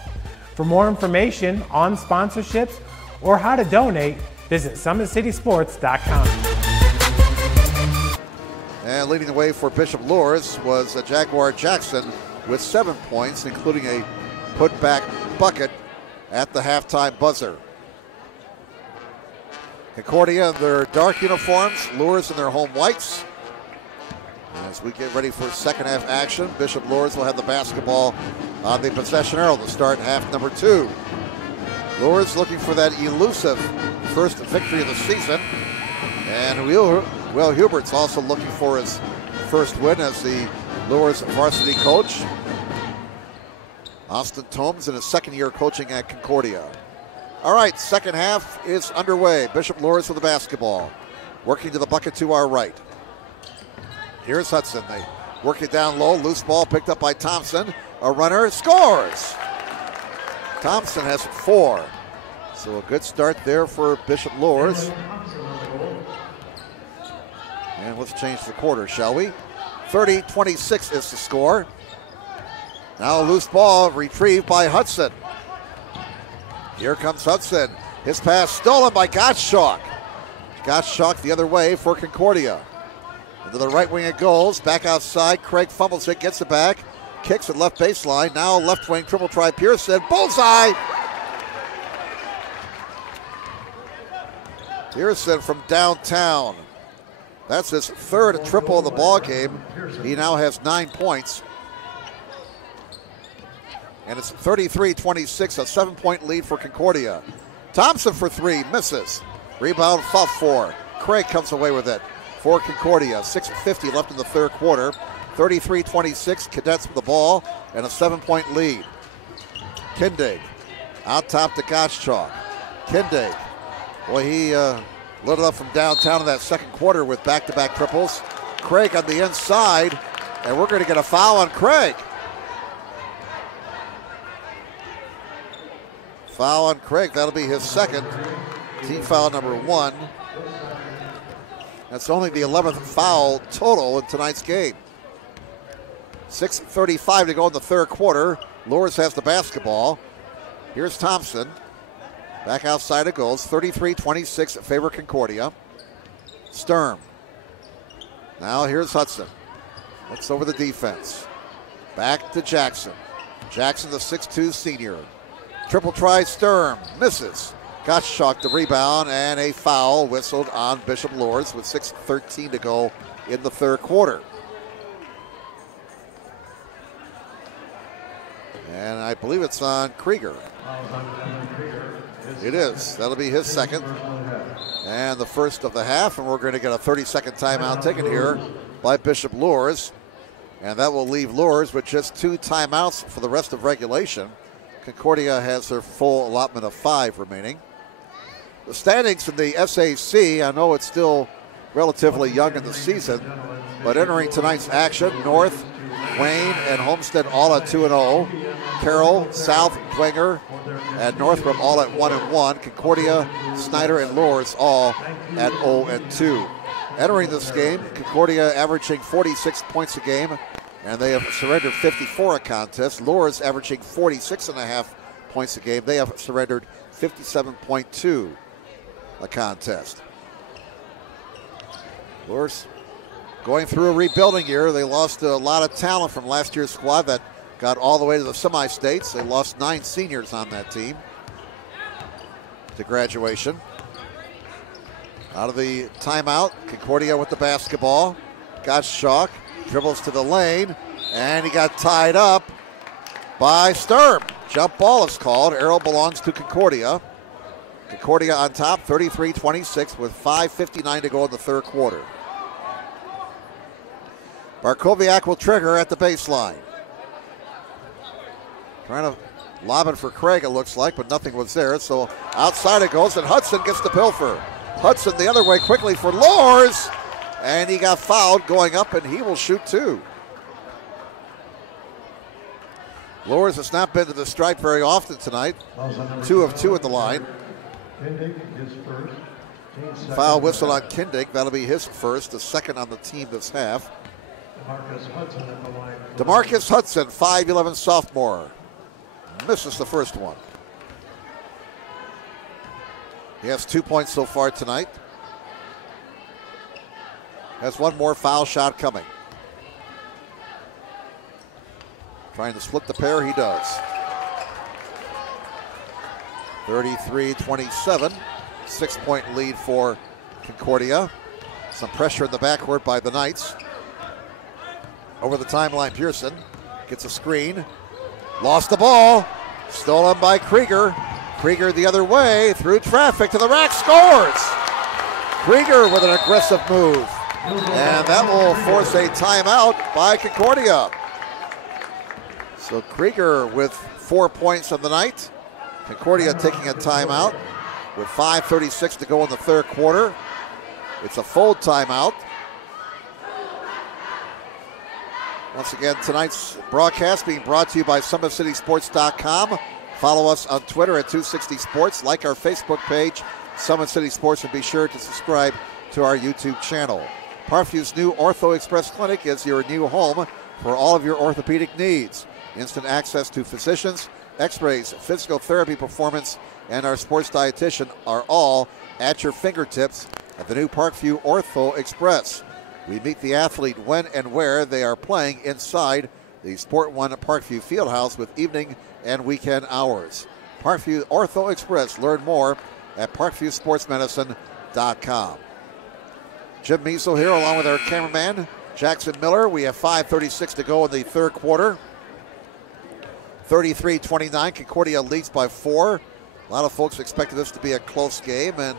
For more information on sponsorships or how to donate, visit SummitCitySports.com. And leading the way for Bishop Luers was Jaguar Jackson with 7 points, including a putback bucket at the halftime buzzer. Concordia in their dark uniforms, Luers in their home whites. As we get ready for second half action, Bishop Luers will have the basketball on the possession arrow to start half number 2. Luers looking for that elusive first victory of the season. And Will Hubert's also looking for his first win as the Luers varsity coach. Austin Tomes in his second year coaching at Concordia. All right, second half is underway. Bishop Luers with the basketball. Working to the bucket to our right. Here's Hudson. They work it down low. Loose ball picked up by Thompson. A runner scores. Thompson has 4. So a good start there for Bishop Luers. And let's change the quarter, shall we? 30-26 is the score. Now a loose ball retrieved by Hudson. Here comes Hudson. His pass stolen by Gottschalk. Gottschalk the other way for Concordia. Into the right wing it goes. Back outside. Craig fumbles it, gets it back. Kicks at left baseline. Now left wing triple try Pearson. Bullseye! Pearson from downtown. That's his third triple of the ball game. He now has 9 points. And it's 33-26, a 7-point lead for Concordia. Thompson for three, misses. Rebound, Fuff for. Craig comes away with it for Concordia. 6:50 left in the third quarter. 33-26, Cadets with the ball and a 7-point lead. Kindig out top to Gottschalk. Kindig, boy, he lit it up from downtown in that second quarter with back-to-back triples. Craig on the inside, and we're going to get a foul on Craig. Foul on Craig, that'll be his second. Team foul number 1. That's only the 11th foul total in tonight's game. 6:35 to go in the third quarter. Luers has the basketball. Here's Thompson. Back outside it goes. 33-26 favor Concordia. Sturm. Now here's Hudson. Looks over the defense. Back to Jackson. Jackson, the 6'2 senior. Triple try Sturm. Misses. Gottschalk the rebound and a foul whistled on Bishop Luers with 6:13 to go in the third quarter. And I believe it's on Krieger. It is. That'll be his second. And the first of the half, and we're going to get a 30-second timeout taken here by Bishop Luers. And that will leave Luers with just 2 timeouts for the rest of regulation. Concordia has their full allotment of 5 remaining. The standings in the SAC, I know it's still relatively young in the season, but entering tonight's action, North, Wayne, and Homestead all at 2-0. Carroll, South, Dwenger, and Northrop all at 1-1. Concordia, Snyder, and Luers all at 0-2. Entering this game, Concordia averaging 46 points a game, and they have surrendered 54 a contest. Luers averaging 46.5 points a game. They have surrendered 57.2 a contest. Luers going through a rebuilding year. They lost a lot of talent from last year's squad that got all the way to the semi-states. They lost 9 seniors on that team to graduation. Out of the timeout, Concordia with the basketball. Gottschalk dribbles to the lane, and he got tied up by Sturm. Jump ball is called. Arrow belongs to Concordia. Concordia on top, 33-26 with 5:59 to go in the third quarter. Barkowiak will trigger at the baseline. Trying to lob it for Craig, it looks like, but nothing was there. So outside it goes, and Hudson gets the pilfer. Hudson the other way quickly for Luers, and he got fouled going up, and he will shoot 2. Luers has not been to the stripe very often tonight. 2 of 2 at the line. Foul whistle on Kindig. That'll be his first, the second on the team this half. DeMarcus Hudson, 5'11 sophomore. Misses the first one. He has 2 points so far tonight. Has one more foul shot coming. Trying to split the pair, he does. 33-27, 6-point lead for Concordia. Some pressure in the backcourt by the Knights. Over the timeline, Pearson gets a screen. Lost the ball. Stolen by Krieger. Krieger the other way through traffic to the rack, scores! Krieger with an aggressive move. And that will force a timeout by Concordia. So Krieger with 4 points on the night. Concordia taking a timeout with 5:36 to go in the third quarter. It's a full timeout. Once again, tonight's broadcast being brought to you by SummitCitySports.com. Follow us on Twitter at 260sports. Like our Facebook page, Summit City Sports, and be sure to subscribe to our YouTube channel. Parkview's new Ortho Express Clinic is your new home for all of your orthopedic needs. Instant access to physicians, x-rays, physical therapy performance, and our sports dietitian are all at your fingertips at the new Parkview Ortho Express. We meet the athlete when and where they are playing inside the Sport One Parkview Fieldhouse with evening and weekend hours. Parkview Ortho Express. Learn more at parkviewsportsmedicine.com. Jim Measle here along with our cameraman, Jackson Miller. We have 5:36 to go in the third quarter. 33-29, Concordia leads by 4. A lot of folks expected this to be a close game, and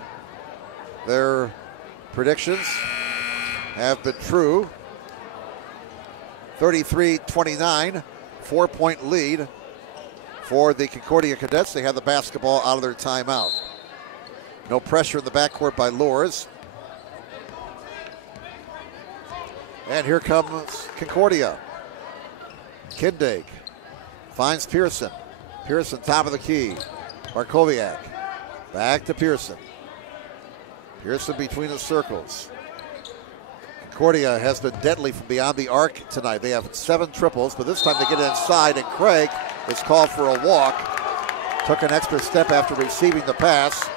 their predictions have been true. 33-29, 4-point lead for the Concordia Cadets. They have the basketball out of their timeout. No pressure in the backcourt by Luers. And here comes Concordia. Kindig finds Pearson. Pearson top of the key. Barkowiak back to Pearson. Pearson between the circles. Concordia has been deadly from beyond the arc tonight. They have 7 triples, but this time they get inside, and Craig is called for a walk. Took an extra step after receiving the pass.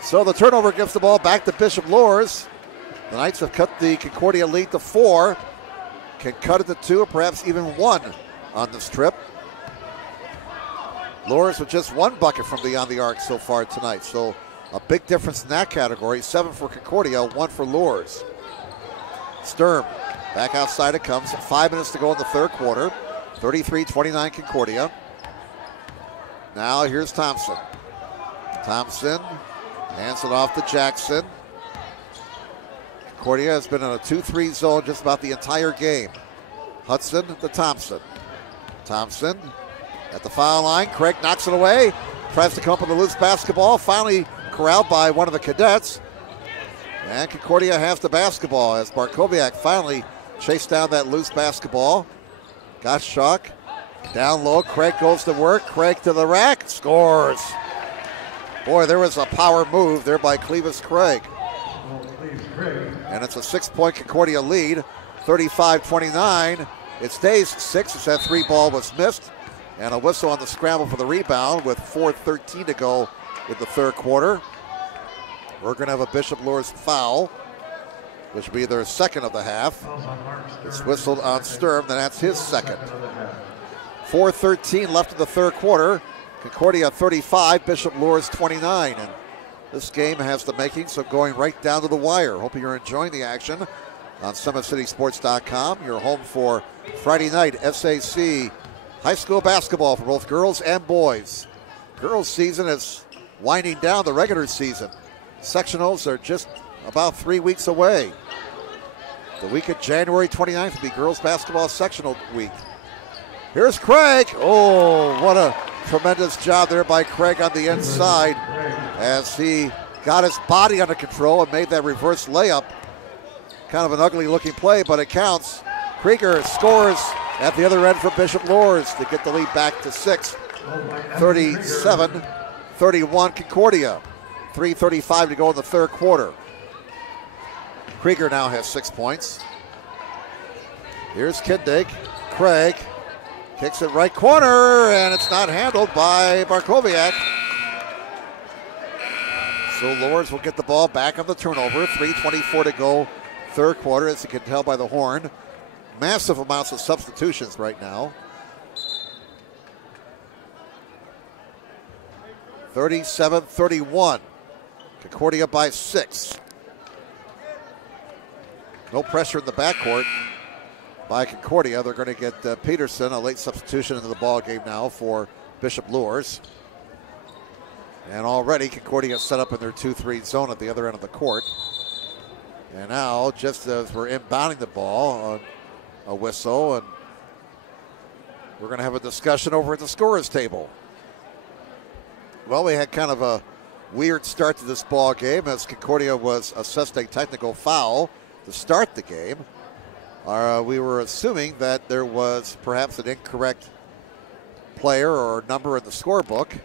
So the turnover gives the ball back to Bishop Luers. The Knights have cut the Concordia lead to 4. Can cut it to 2 or perhaps even 1 on this trip. Luers with just 1 bucket from beyond the arc so far tonight. So a big difference in that category. 7 for Concordia, 1 for Luers. Sturm back outside it comes. 5 minutes to go in the third quarter. 33-29 Concordia. Now here's Thompson. Thompson hands it off to Jackson. Concordia has been in a 2-3 zone just about the entire game. Hudson to Thompson. Thompson at the foul line. Craig knocks it away. Tries to come up with a loose basketball. Finally corralled by one of the cadets. And Concordia has the basketball as Barkowiak finally chased down that loose basketball. Gottschalk down low. Craig goes to work. Craig to the rack. Scores. Boy, there was a power move there by Clevis Craig. And it's a 6-point Concordia lead, 35-29. It stays 6 as that 3 ball was missed. And a whistle on the scramble for the rebound with 4:13 to go in the third quarter. We're going to have a Bishop Luers foul, which will be their second of the half. It's whistled on Sturm, then that's his second. 4:13 left in the third quarter. Concordia 35, Bishop Luers 29. And this game has the makings of going right down to the wire. Hope you're enjoying the action on SummitCitySports.com. Your home for Friday night SAC high school basketball for both girls and boys. Girls season is winding down, the regular season. Sectionals are just about 3 weeks away. The week of January 29th will be girls basketball sectional week. Here's Craig. Oh, what a tremendous job there by Craig on the inside as he got his body under control and made that reverse layup. Kind of an ugly looking play, but it counts. Krieger scores at the other end for Bishop Luers to get the lead back to 6. 37-31 Concordia. 3:35 to go in the third quarter. Krieger now has 6 points. Here's Kindig. Craig kicks it right corner, and it's not handled by Barkowiak. So Luers will get the ball back on the turnover. 3:24 to go, third quarter, as you can tell by the horn. Massive amounts of substitutions right now. 37-31. Concordia by 6. No pressure in the backcourt by Concordia. They're going to get Peterson, a late substitution, into the ball game now for Bishop Luers. And already Concordia set up in their 2-3 zone at the other end of the court. And now, just as we're inbounding the ball, a whistle, and we're going to have a discussion over at the scorer's table. Well, we had kind of a weird start to this ball game as Concordia was assessed a technical foul to start the game. We were assuming that there was perhaps an incorrect player or number in the scorebook,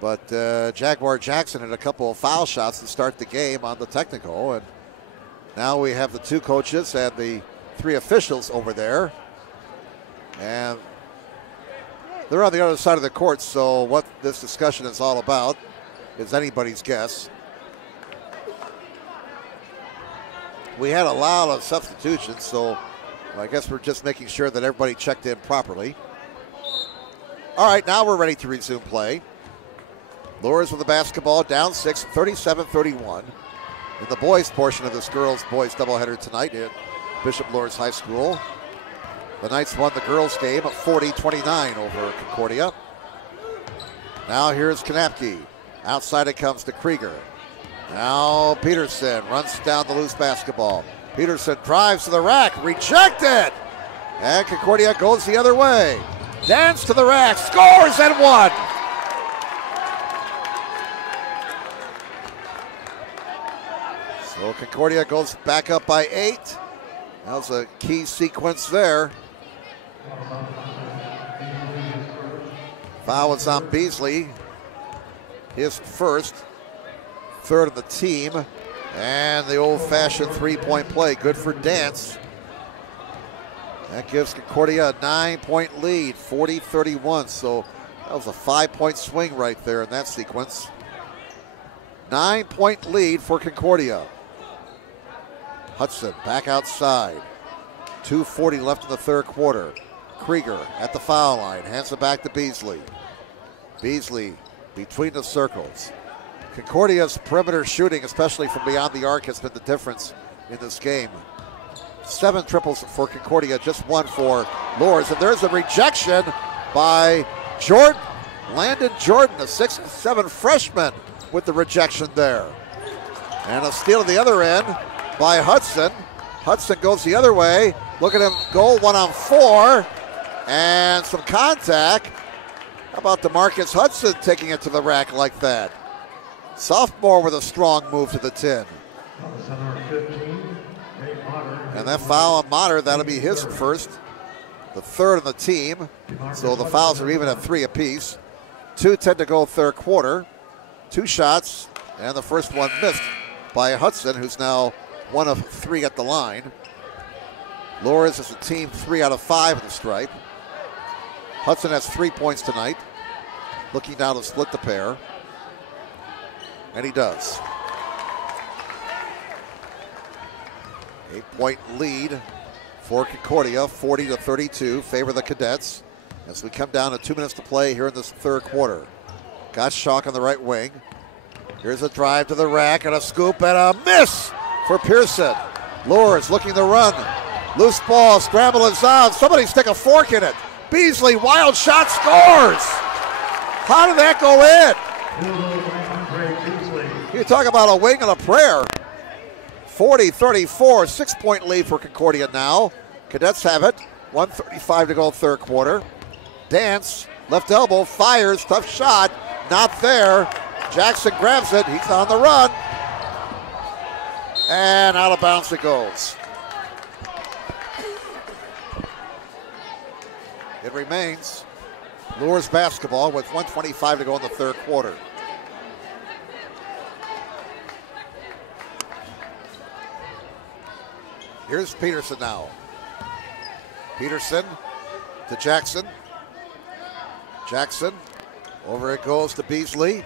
but Jaguar Jackson had a couple of foul shots to start the game on the technical, and now we have the 2 coaches and the 3 officials over there, and They're on the other side of the court, so what this discussion is all about is anybody's guess. We had a lot of substitutions, so I guess we're just making sure that everybody checked in properly. All right, now we're ready to resume play. Luers with the basketball, down 6, 37-31. In the boys portion of this girls-boys doubleheader tonight at Bishop Luers High School. The Knights won the girls' game of 40-29 over Concordia. Now here's Kanapke. Outside it comes to Krieger. Now Peterson runs down the loose basketball. Peterson drives to the rack, rejected! And Concordia goes the other way. Dance to the rack, scores and one! So Concordia goes back up by 8. That was a key sequence there. Foul was on Beasley. His first, third of the team. And the old-fashioned three-point play, good for Dance. That gives Concordia a 9-point lead, 40-31. So that was a 5-point swing right there in that sequence. 9-point lead for Concordia. Hudson back outside. 2:40 left in the third quarter. Krieger at the foul line, hands it back to Beasley. Beasley between the circles. Concordia's perimeter shooting, especially from beyond the arc, has been the difference in this game. 7 triples for Concordia, just 1 for Luers. And there's a rejection by Jordan. Landon Jordan, a 6'7" freshman, with the rejection there. And a steal at the other end by Hudson. Hudson goes the other way. Look at him go 1-on-4. And some contact. How about DeMarcus Hudson taking it to the rack like that? Sophomore with a strong move to the 10. And that foul on Motter, that'll be his first. The third on the team. So the fouls are even at 3 apiece. 2:10 to go third quarter. 2 shots, and the first one missed by Hudson, who's now 1 of 3 at the line. Luers is a team 3 out of 5 in the stripe. Hudson has 3 points tonight. Looking down to split the pair. And he does. 8-point lead for Concordia, 40-32, favor the Cadets. As we come down to 2 minutes to play here in this third quarter. Gottschalk on the right wing. Here's a drive to the rack and a scoop and a miss for Pearson. Luers looking to run. Loose ball, scramble is on. Somebody stick a fork in it. Beasley, wild shot, scores. How did that go in? You talk about a wing and a prayer. 40-34, 6-point lead for Concordia now. Cadets have it. 1:35 to go third quarter. Dance, left elbow, fires, tough shot. Not there. Jackson grabs it. He's on the run. And out of bounds it goes. It remains Luers basketball with 1:25 to go in the third quarter. Here's Peterson now. Peterson to Jackson. Jackson, over it goes to Beasley.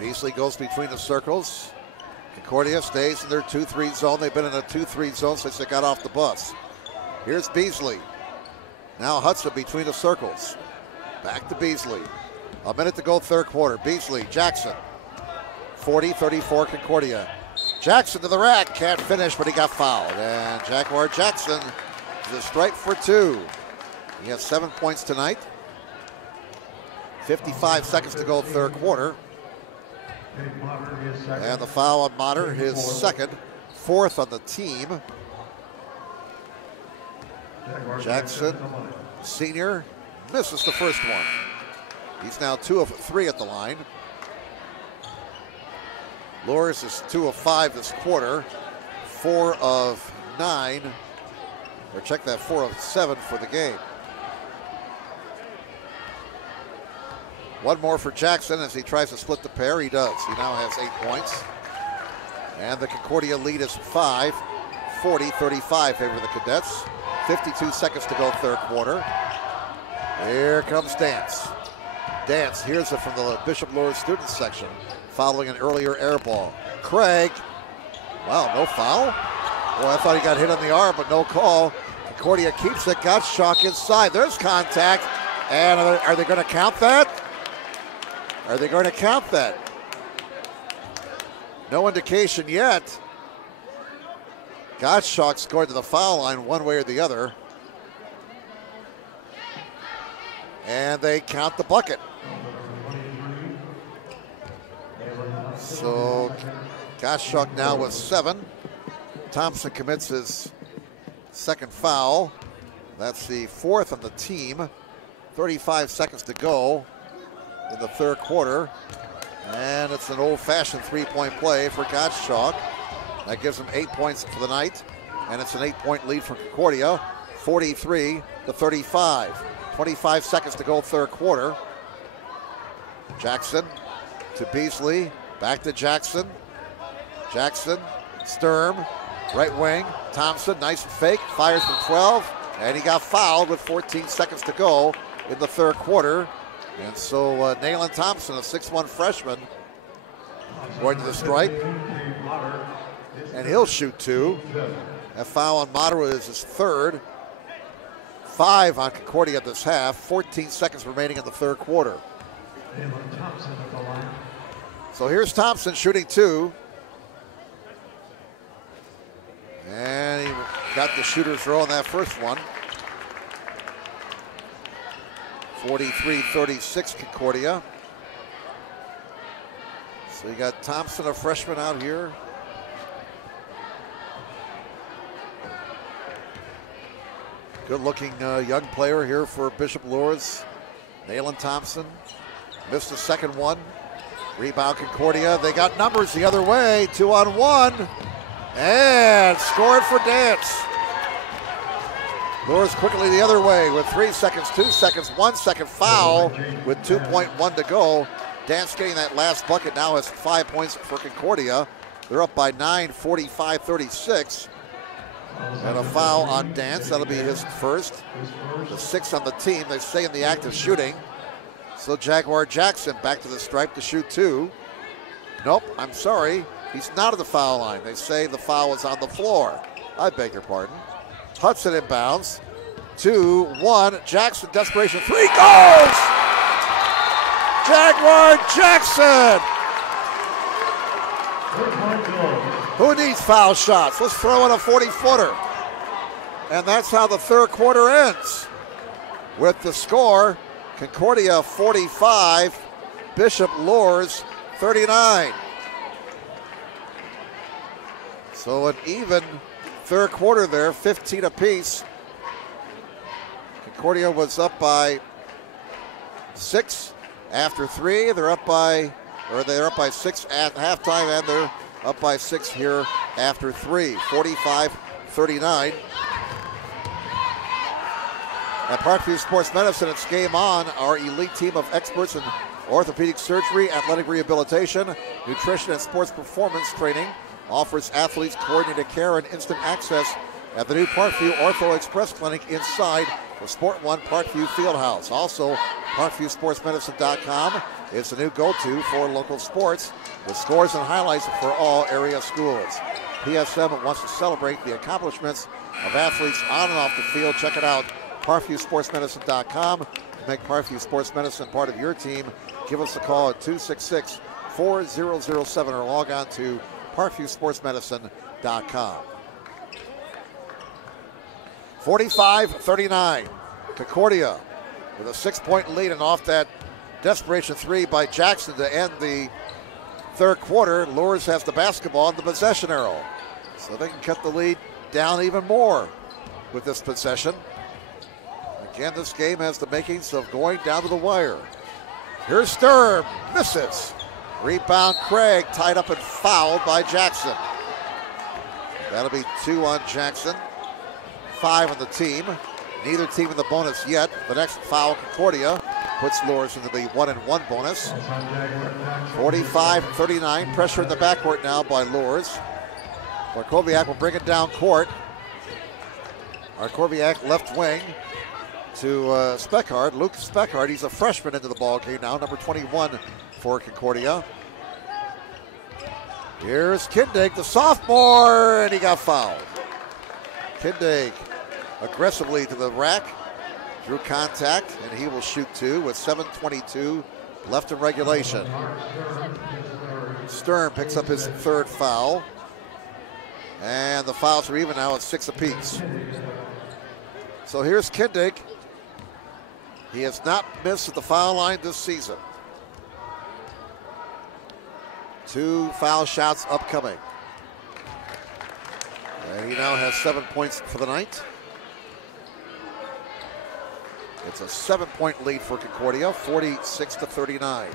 Beasley goes between the circles. Concordia stays in their 2-3 zone. They've been in a 2-3 zone since they got off the bus. Here's Beasley. Now Hudson between the circles. Back to Beasley. A minute to go third quarter. Beasley, Jackson. 40-34 Concordia. Jackson to the rack, can't finish, but he got fouled. And Jaguar Jackson is a strike for 2. He has 7 points tonight. 55 seconds to go third quarter. And the foul on Motter, his second, 4th on the team. Jackson, senior, misses the first one. He's now 2 of 3 at the line. Luers is 2 of 5 this quarter, 4 of 9, or check that, 4 of 7 for the game. One more for Jackson as he tries to split the pair. He does. He now has 8 points. And the Concordia lead is 5, 40-35 favor the Cadets. 52 seconds to go third quarter. Here comes Dance. Dance hears it from the Bishop Luers students section following an earlier air ball. Craig, wow, no foul? Boy, I thought he got hit on the arm, but no call. Concordia keeps it, Gottschalk inside. There's contact, and are they going to count that? Are they going to count that? No indication yet. Gottschalk's going to the foul line one way or the other. And they count the bucket. So Gottschalk now with 7. Thompson commits his second foul. That's the 4th on the team. 35 seconds to go in the third quarter. And it's an old-fashioned three-point play for Gottschalk. That gives him 8 points for the night. And it's an 8-point lead for Concordia, 43-35. 25 seconds to go third quarter. Jackson to Beasley, back to Jackson. Jackson, Sturm, right wing. Thompson, nice fake, fires from 12, and he got fouled with 14 seconds to go in the third quarter. And so Nayland Thompson, a 6'1" freshman, going to the stripe. And he'll shoot 2. That foul on Madara is his 3rd. 5 on Concordia this half. 14 seconds remaining in the third quarter. So here's Thompson shooting 2. And he got the shooter's roll on that first one. 43-36 Concordia. So you got Thompson, a freshman out here. Good-looking young player here for Bishop Luers. Nayland Thompson missed the second one. Rebound Concordia. They got numbers the other way. 2-on-1. And scored for Dance. Luers quickly the other way with 3 seconds, 2 seconds, 1 second foul with 2.1 to go. Dance getting that last bucket now has 5 points for Concordia. They're up by 9, 45-36. And a foul on Dance. That'll be his first. The 6th on the team. They stay in the act of shooting. So Jaguar Jackson back to the stripe to shoot 2. Nope, I'm sorry. He's not at the foul line. They say the foul is on the floor. I beg your pardon. Hudson inbounds. 2-1. Jackson, desperation 3 goes! Jaguar Jackson! Who needs foul shots? Let's throw in a 40-footer. And that's how the third quarter ends. With the score, Concordia 45, Bishop Luers 39. So an even third quarter there, 15 apiece. Concordia was up by 6 after 3. They're up by 6 at halftime, and they're up by 6 here after 3. 45-39. At Parkview Sports Medicine, it's game on. Our elite team of experts in orthopedic surgery, athletic rehabilitation, nutrition, and sports performance training offers athletes coordinated care and instant access at the new Parkview Ortho Express Clinic inside the Sport One Parkview Fieldhouse. Also, ParkviewSportsMedicine.com is the new go-to for local sports with scores and highlights for all area schools. PSM wants to celebrate the accomplishments of athletes on and off the field. Check it out, ParkviewSportsMedicine.com. To make Parkview Sports Medicine part of your team, give us a call at 266-4007 or log on to ParkviewSportsMedicine.com. 45-39. Concordia with a 6-point lead, and off that desperation 3 by Jackson to end the third quarter, Luers has the basketball in the possession arrow. So they can cut the lead down even more with this possession. Again, this game has the makings of going down to the wire. Here's Sturm, misses. Rebound Craig, tied up and fouled by Jackson. That'll be 2 on Jackson, 5 on the team. Neither team in the bonus yet. The next foul, Concordia, puts Luers into the 1-and-1 bonus. 45-39, pressure in the backcourt now by Luers. Barkowiak will bring it down court. Barkowiak left wing. to Speckhardt. Luke Speckhardt, he's a freshman into the ball game now, number 21 for Concordia. Here's Kindig, the sophomore, and he got fouled. Kindig aggressively to the rack, drew contact, and he will shoot two with 7:22 left in regulation. Stern picks up his third foul, and the fouls are even now at 6 apiece. So here's Kindig. He has not missed at the foul line this season. 2 foul shots upcoming. And he now has 7 points for the night. It's a 7-point lead for Concordia, 46-39.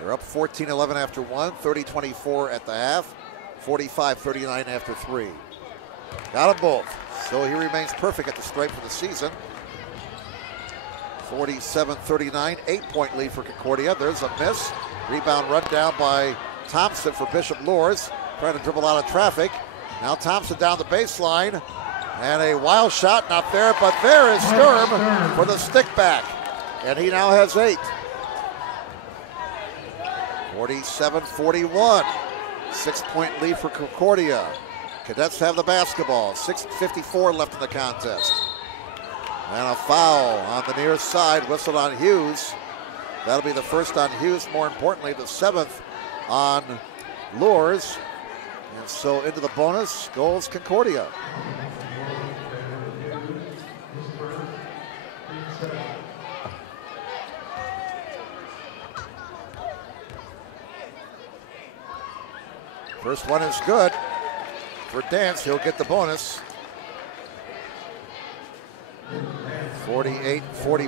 They're up 14-11 after 1, 30-24 at the half, 45-39 after 3. Got them both. So he remains perfect at the stripe for the season. 47-39, 8-point lead for Concordia. There's a miss. Rebound run down by Thompson for Bishop Luers. Trying to dribble out of traffic. Now Thompson down the baseline. And a wild shot, not there, but there is Sturm for the stick back. And he now has 8. 47-41. 6-point lead for Concordia. Cadets have the basketball. 6:54 left in the contest. And a foul on the near side, whistled on Hughes. That'll be the first on Hughes, more importantly, the 7th on Luers. And so into the bonus goes Concordia. First one is good for Dance. He'll get the bonus. 48-41,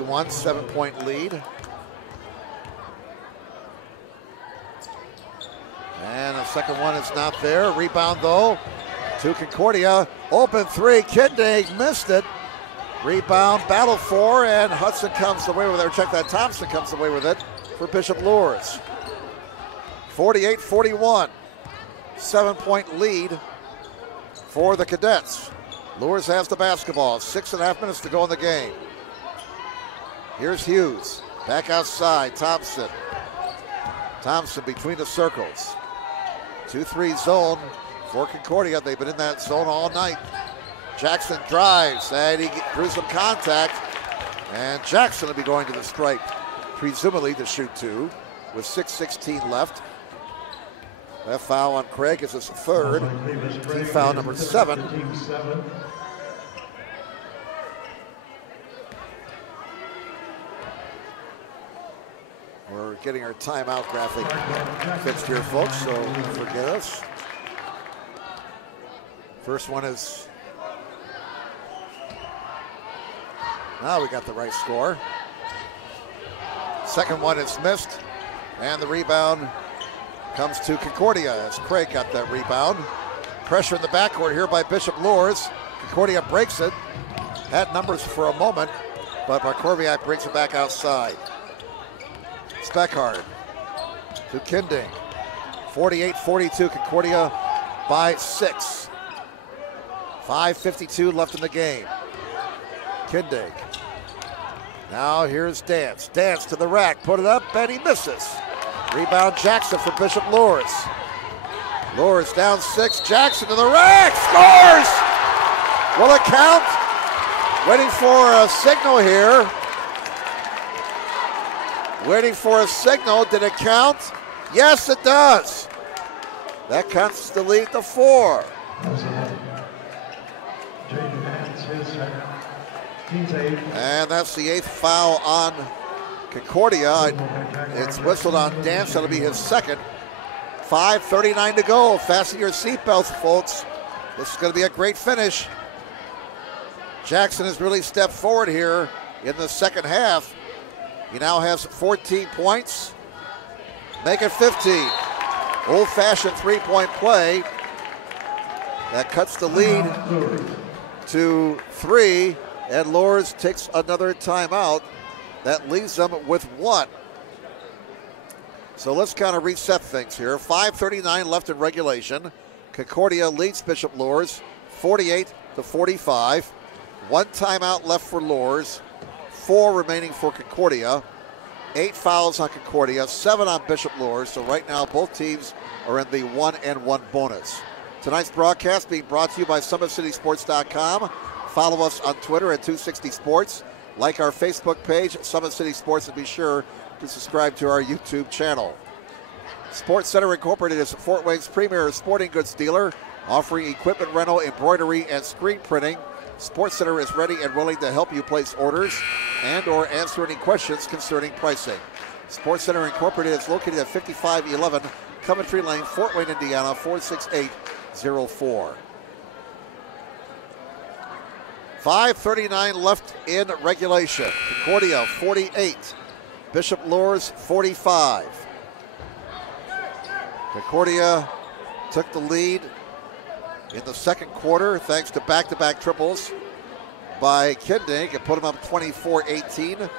7-point lead. And the second one is not there. Rebound though to Concordia. Open three. Kindig missed it. Rebound, battle for, and Hudson comes away with it. Or check that, Thompson comes away with it for Bishop Luers. 48-41. 7-point lead for the Cadets. Luers has the basketball. 6.5 minutes to go in the game. Here's Hughes. Back outside. Thompson. Thompson between the circles. 2-3 zone for Concordia. They've been in that zone all night. Jackson drives, and he drew some contact. And Jackson will be going to the stripe, presumably to shoot 2, with 6:16 left. That foul on Craig is his 3rd. Team foul number 7. We're getting our timeout graphic fixed here, folks, so forgive us. First one is, now we got the right score. Second one is missed, and the rebound comes to Concordia as Craig got that rebound. Pressure in the backcourt here by Bishop Luers. Concordia breaks it. Had numbers for a moment, but Barkorviak brings it back outside. Speckhardt to Kindig. 48-42, Concordia by 6. 5:52 left in the game. Kindig. Now here's Dance. Dance to the rack, put it up, and he misses. Rebound Jackson for Bishop Luers. Luers down 6, Jackson to the rack, scores! Will it count? Waiting for a signal here. Waiting for a signal, did it count? Yes, it does. That counts to lead to 4. And that's the 8th foul on Concordia. It's whistled on Dance. That'll be his 2nd. 5:39 to go. Fasten your seatbelts, folks. This is going to be a great finish. Jackson has really stepped forward here in the second half. He now has 14 points. Make it 15. Old-fashioned three-point play. That cuts the lead to 3, and Luers takes another timeout. That leaves them with 1. So let's kind of reset things here. 5:39 left in regulation. Concordia leads Bishop Luers 48-45. 1 timeout left for Luers, 4 remaining for Concordia. 8 fouls on Concordia, 7 on Bishop Luers. So right now both teams are in the 1-and-1 bonus. Tonight's broadcast being brought to you by SummitCitySports.com. Follow us on Twitter at 260 Sports. Like our Facebook page, Summit City Sports, and be sure to subscribe to our YouTube channel. Sports Center Incorporated is Fort Wayne's premier sporting goods dealer, offering equipment rental, embroidery, and screen printing. Sports Center is ready and willing to help you place orders and or answer any questions concerning pricing. Sports Center Incorporated is located at 5511 Coventry Lane, Fort Wayne, Indiana, 46804. 5:39 left in regulation. Concordia 48, Bishop Luers 45. Concordia took the lead in the second quarter thanks to back-to-back triples by Kindink. It put them up 24-18.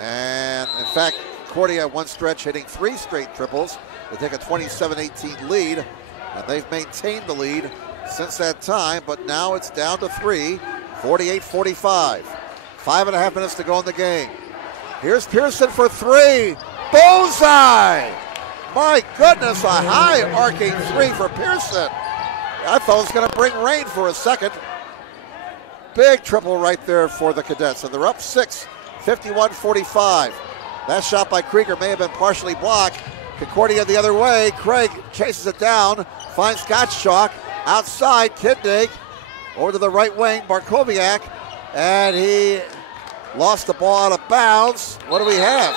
And in fact, Concordia at one stretch hitting 3 straight triples to take a 27-18 lead. And they've maintained the lead since that time, but now it's down to 3, 48-45. 5.5 minutes to go in the game. Here's Pearson for 3. Bullseye! My goodness, a high arcing 3 for Pearson. I thought it was going to bring rain for a second. Big triple right there for the Cadets. And they're up 6, 51-45. That shot by Krieger may have been partially blocked. Concordia the other way. Craig chases it down, finds Gottschalk outside. Kindink over to the right wing, Barkowiak, and he lost the ball out of bounds. What do we have?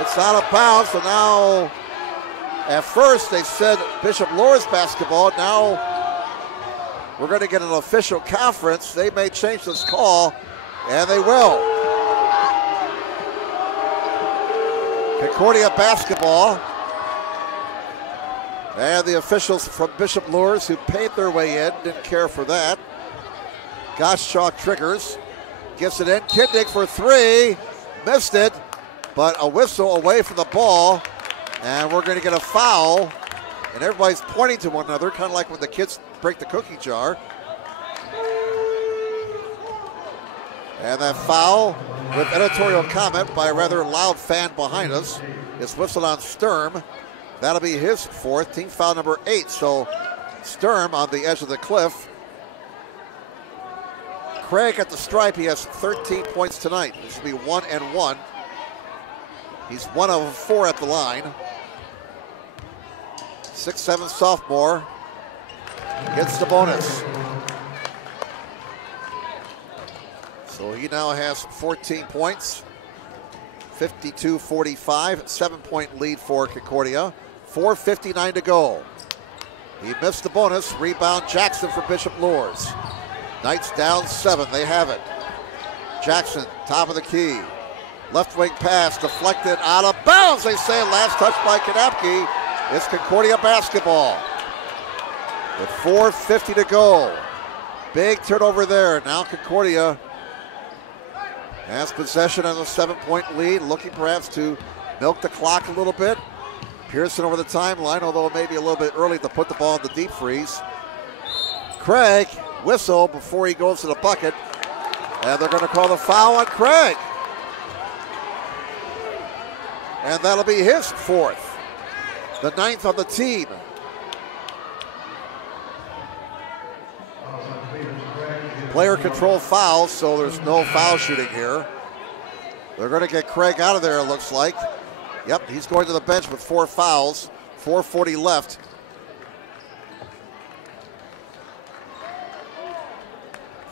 It's out of bounds, so now at first they said Bishop Luers basketball. Now we're going to get an official conference. They may change this call, and they will. Concordia basketball. And the officials from Bishop Luers who paid their way in didn't care for that. Gottschalk triggers, gets it in. Kindink for 3, missed it, but a whistle away from the ball. And we're going to get a foul. And everybody's pointing to one another, kind of like when the kids break the cookie jar. And that foul, with editorial comment by a rather loud fan behind us, is whistled on Sturm. That'll be his 4th, team foul number 8. So Sturm on the edge of the cliff. Craig at the stripe, he has 13 points tonight. This will be 1-and-1. He's 1 of 4 at the line. 6'7" sophomore gets the bonus. So he now has 14 points. 52-45, 7-point lead for Concordia. 4:59 to go. He missed the bonus. Rebound Jackson for Bishop Luers. Knights down 7. They have it. Jackson, top of the key. Left wing pass deflected out of bounds. They say last touch by Kanapke. It's Concordia basketball. With 4:50 to go. Big turnover there. Now Concordia has possession on a 7-point lead, looking perhaps to milk the clock a little bit. Pearson over the timeline, although it may be a little bit early to put the ball in the deep freeze. Craig, whistle before he goes to the bucket. And they're going to call the foul on Craig. And that'll be his 4th. The 9th on the team. Player control foul, so there's no foul shooting here. They're going to get Craig out of there, it looks like. Yep, he's going to the bench with 4 fouls. 4:40 left.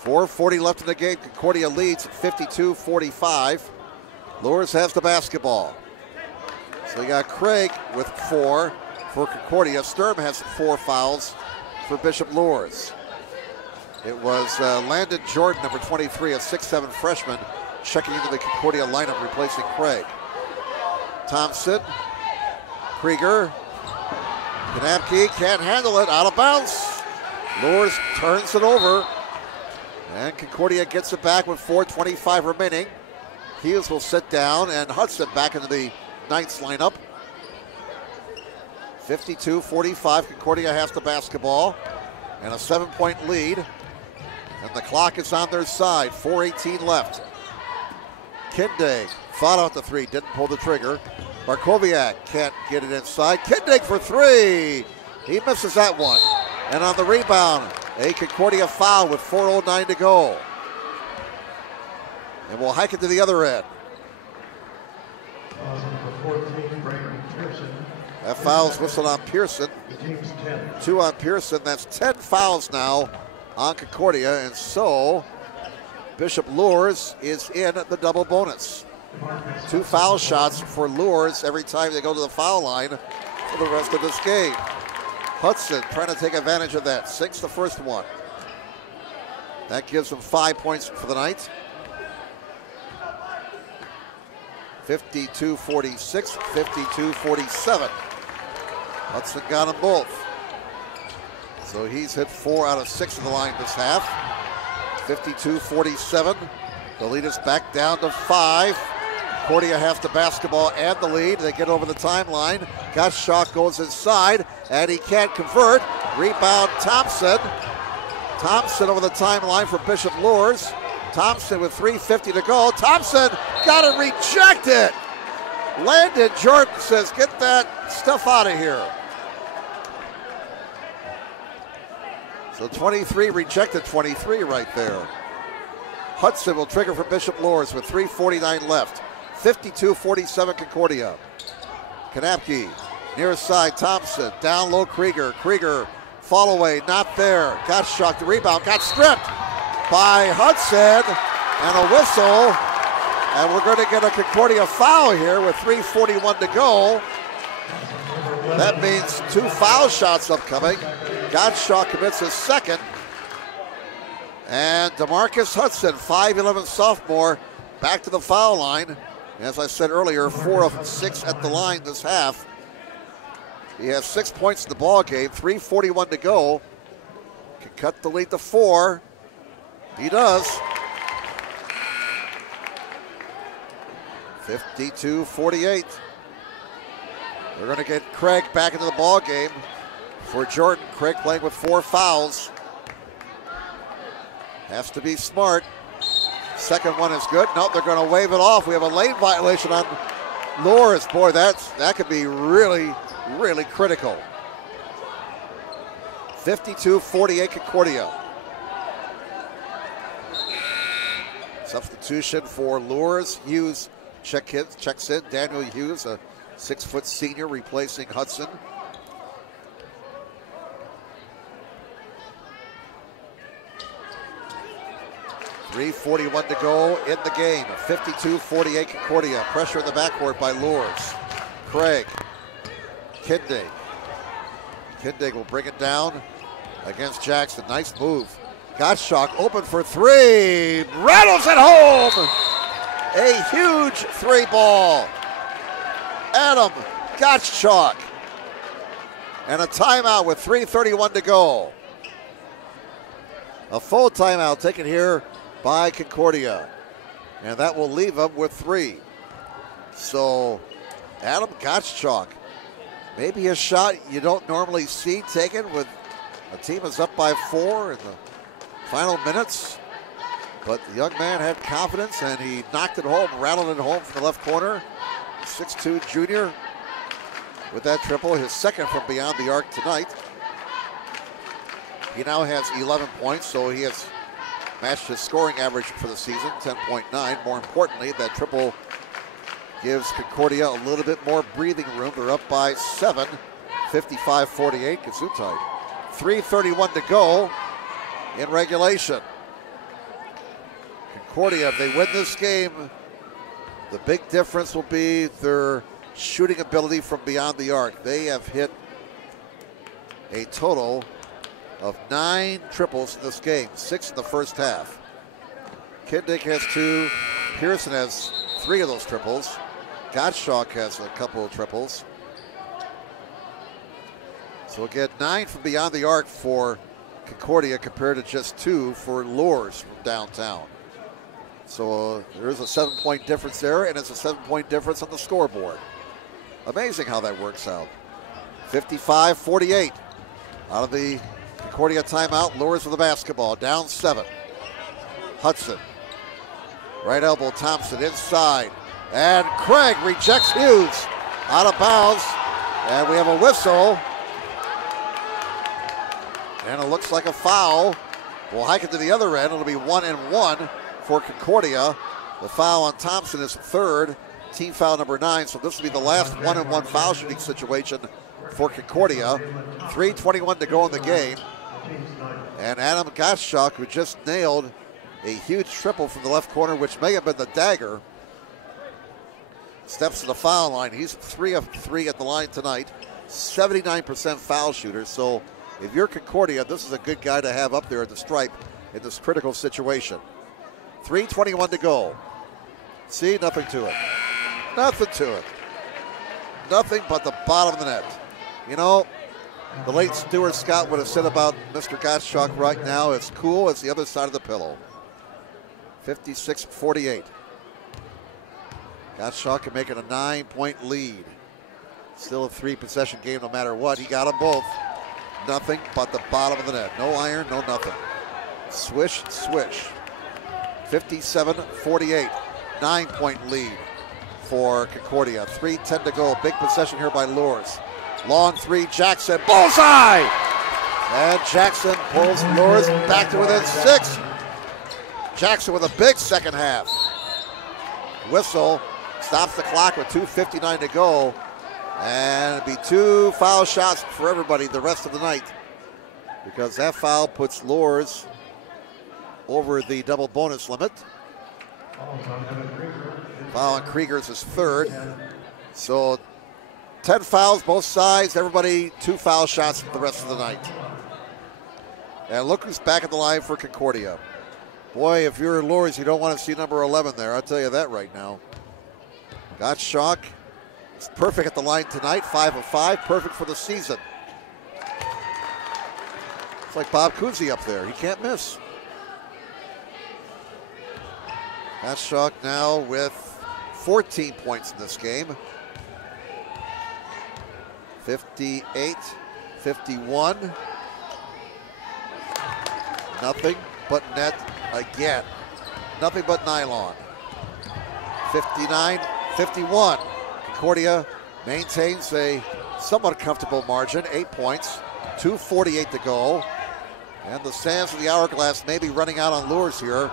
.440 left in the game. Concordia leads 52-45. Luers has the basketball. So you got Craig with 4 for Concordia. Sturm has 4 fouls for Bishop Luers. It was Landon Jordan, number 23, a 6'7" freshman, checking into the Concordia lineup, replacing Craig. Thompson, Krieger, Kanapke can't handle it, out of bounds. Luers turns it over, and Concordia gets it back with 4:25 remaining. Hughes will sit down, and Hudson back into the Knights lineup. 52-45, Concordia has the basketball, and a 7-point lead And the clock is on their side. 4:18 left. Kindig fought out the three, didn't pull the trigger. Markoviak can't get it inside. Kindig for three. He misses that one. And on the rebound, a Concordia foul with 4:09 to go. And we'll hike it to the other end. That foul's whistled on Pearson. 2 on Pearson. That's 10 fouls now on Concordia. And so Bishop Luers is in the double bonus. 2 foul shots for Luers every time they go to the foul line for the rest of this game. Hudson trying to take advantage of that. 6 the first one. That gives them 5 points for the night. 52-46, 52-47. Hudson got them both. So he's hit 4 out of 6 of the line this half. 52-47. The lead is back down to 5. Concordia has the basketball and the lead. They get over the timeline. Gottschalk goes inside, and he can't convert. Rebound Thompson. Thompson over the timeline for Bishop Luers. Thompson with 3:50 to go. Thompson got it rejected. Landon Jordan says, get that stuff out of here. So 23 rejected 23 right there. Hudson will trigger for Bishop Luers with 3:49 left. 52-47 Concordia. Kanapke near side, Thompson down low, Krieger. Krieger fall away, not there. Gottschalk the rebound, got stripped by Hudson, and a whistle. And we're going to get a Concordia foul here with 3:41 to go. That means 2 foul shots upcoming. Gottschalk commits his second. And DeMarcus Hudson, 5'11 sophomore, back to the foul line. As I said earlier, 4 of 6 at the line this half. He has 6 points in the ball game, 3:41 to go. Can cut the lead to 4. He does. 52-48. We're going to get Craig back into the ball game for Jordan. Craig playing with 4 fouls. Has to be smart. Second one is good. Nope, they're going to wave it off. We have a lane violation on Luers. Boy, that could be really, really critical. 52-48 Concordia. Substitution for Luers. Hughes checks in. Daniel Hughes, a 6-foot senior, replacing Hudson. .341 to go in the game. 52-48 Concordia. Pressure in the backcourt by Luers. Craig. Kindig. Kindig will bring it down against Jackson. Nice move. Gottschalk open for 3. Rattles it home. A huge 3 ball. Adam Gottschalk. And a timeout with 3:31 to go. A full timeout taken here by Concordia. And that will leave them with 3. So Adam Gottschalk, maybe a shot you don't normally see taken with a team is up by 4 in the final minutes. But the young man had confidence and he knocked it home, rattled it home from the left corner. 6'2" junior with that triple, his second from beyond the arc tonight. He now has 11 points, so he has matched his scoring average for the season, 10.9. More importantly, that triple gives Concordia a little bit more breathing room. They're up by 7, 55-48, Gesundheit. 3:31 to go in regulation. Concordia, if they win this game, the big difference will be their shooting ability from beyond the arc. They have hit a total of 9 triples in this game, 6 in the first half. Kindig has 2. Pearson has 3 of those triples. Gottschalk has a couple of triples. So we'll get 9 from beyond the arc for Concordia compared to just 2 for Luers from downtown. So there is a 7-point difference there, and it's a 7-point difference on the scoreboard. Amazing how that works out. 55-48. Out of the Concordia timeout, Luers with the basketball, down 7. Hudson. Right elbow Thompson inside. And Craig rejects Hughes. Out of bounds. And we have a whistle. And it looks like a foul. We'll hike it to the other end. It'll be 1-1 for Concordia. The foul on Thompson is third. Team foul number 9. So this will be the last 1-1 foul shooting situation for Concordia. 3:21 to go in the game. And Adam Gottschalk, who just nailed a huge triple from the left corner, which may have been the dagger, steps to the foul line. He's 3 of 3 at the line tonight. 79% foul shooter. So if you're Concordia, this is a good guy to have up there at the stripe in this critical situation. 3:21 to go. See, nothing to it. Nothing to it. Nothing but the bottom of the net. You know, the late Stuart Scott would have said about Mr. Gottschalk right now, it's cool as the other side of the pillow. 56-48. Gottschalk can make it a 9-point lead. Still a 3-possession game no matter what. He got them both. Nothing but the bottom of the net. No iron, no nothing. Swish, swish. 57-48. 9-point lead for Concordia. 3:10 to go. Big possession here by Luers. Long three, Jackson, bullseye! And Jackson pulls Luers back to within 6. Jackson with a big second half. Whistle stops the clock with 2:59 to go. And it'll be 2 foul shots for everybody the rest of the night, because that foul puts Luers over the double bonus limit. Foul on Krieger's is third. So 10 fouls, both sides. Everybody 2 foul shots for the rest of the night. And look who's back at the line for Concordia. Boy, if you're Luers, you don't want to see number 11 there. I'll tell you that right now. Gottschalk is perfect at the line tonight, 5 of 5, perfect for the season. It's like Bob Cousy up there. He can't miss. Gottschalk now with 14 points in this game. 58-51. Nothing but net again. Nothing but nylon. 59-51. Concordia maintains a somewhat comfortable margin, 8 points, 2:48 to go. And the sands of the hourglass may be running out on Luers here.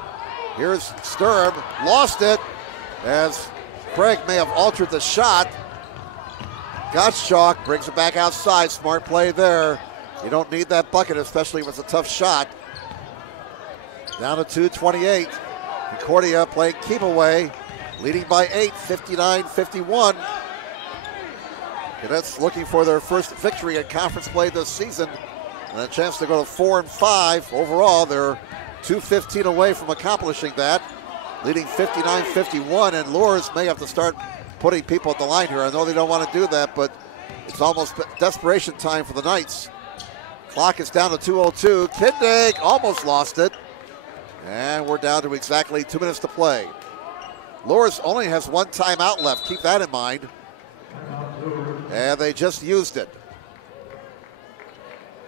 Here's Sturm, lost it, as Craig may have altered the shot. Gottschalk brings it back outside, smart play there. You don't need that bucket, especially if it's a tough shot. Down to 2:28. Concordia playing keep away, leading by 8, 59-51. Cadets looking for their first victory in conference play this season, and a chance to go to 4-5. Overall, they're 2:15 away from accomplishing that, leading 59-51, and Luers may have to start putting people at the line here. I know they don't want to do that, but it's almost desperation time for the Knights. Clock is down to 2:02. Kindig almost lost it, and we're down to exactly 2 minutes to play. Luers only has 1 timeout left. Keep that in mind. And they just used it.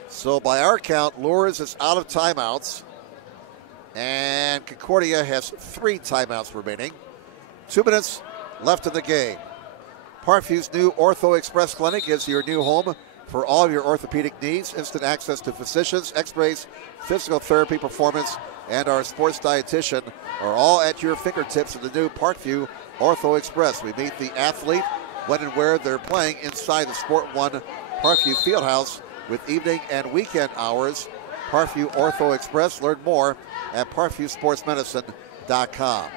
So by our count, Luers is out of timeouts, and Concordia has 3 timeouts remaining. 2 minutes left in the game. Parkview's new Ortho Express Clinic is your new home for all of your orthopedic needs. Instant access to physicians, x-rays, physical therapy, performance, and our sports dietitian are all at your fingertips in the new Parkview Ortho Express. We meet the athlete when and where they're playing inside the Sport One Parkview Fieldhouse with evening and weekend hours. Parkview Ortho Express. Learn more at parkviewsportsmedicine.com.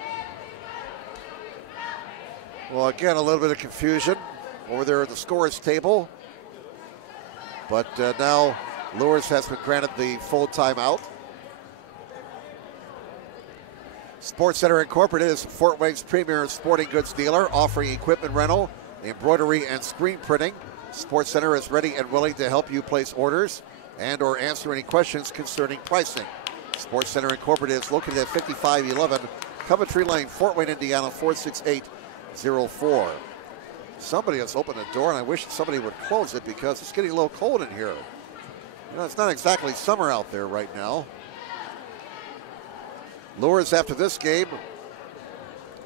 Well, again, a little bit of confusion over there at the scores table. But now Luers has been granted the full timeout. Sports Center Incorporated is Fort Wade's premier sporting goods dealer, offering equipment rental, embroidery, and screen printing. Sports Center is ready and willing to help you place orders and or answer any questions concerning pricing. Sports Center Incorporated is located at 5511 Coventry Lane, Fort Wayne, Indiana, 46804. Somebody has opened the door, and I wish somebody would close it because it's getting a little cold in here. You know, it's not exactly summer out there right now. Luers, after this game,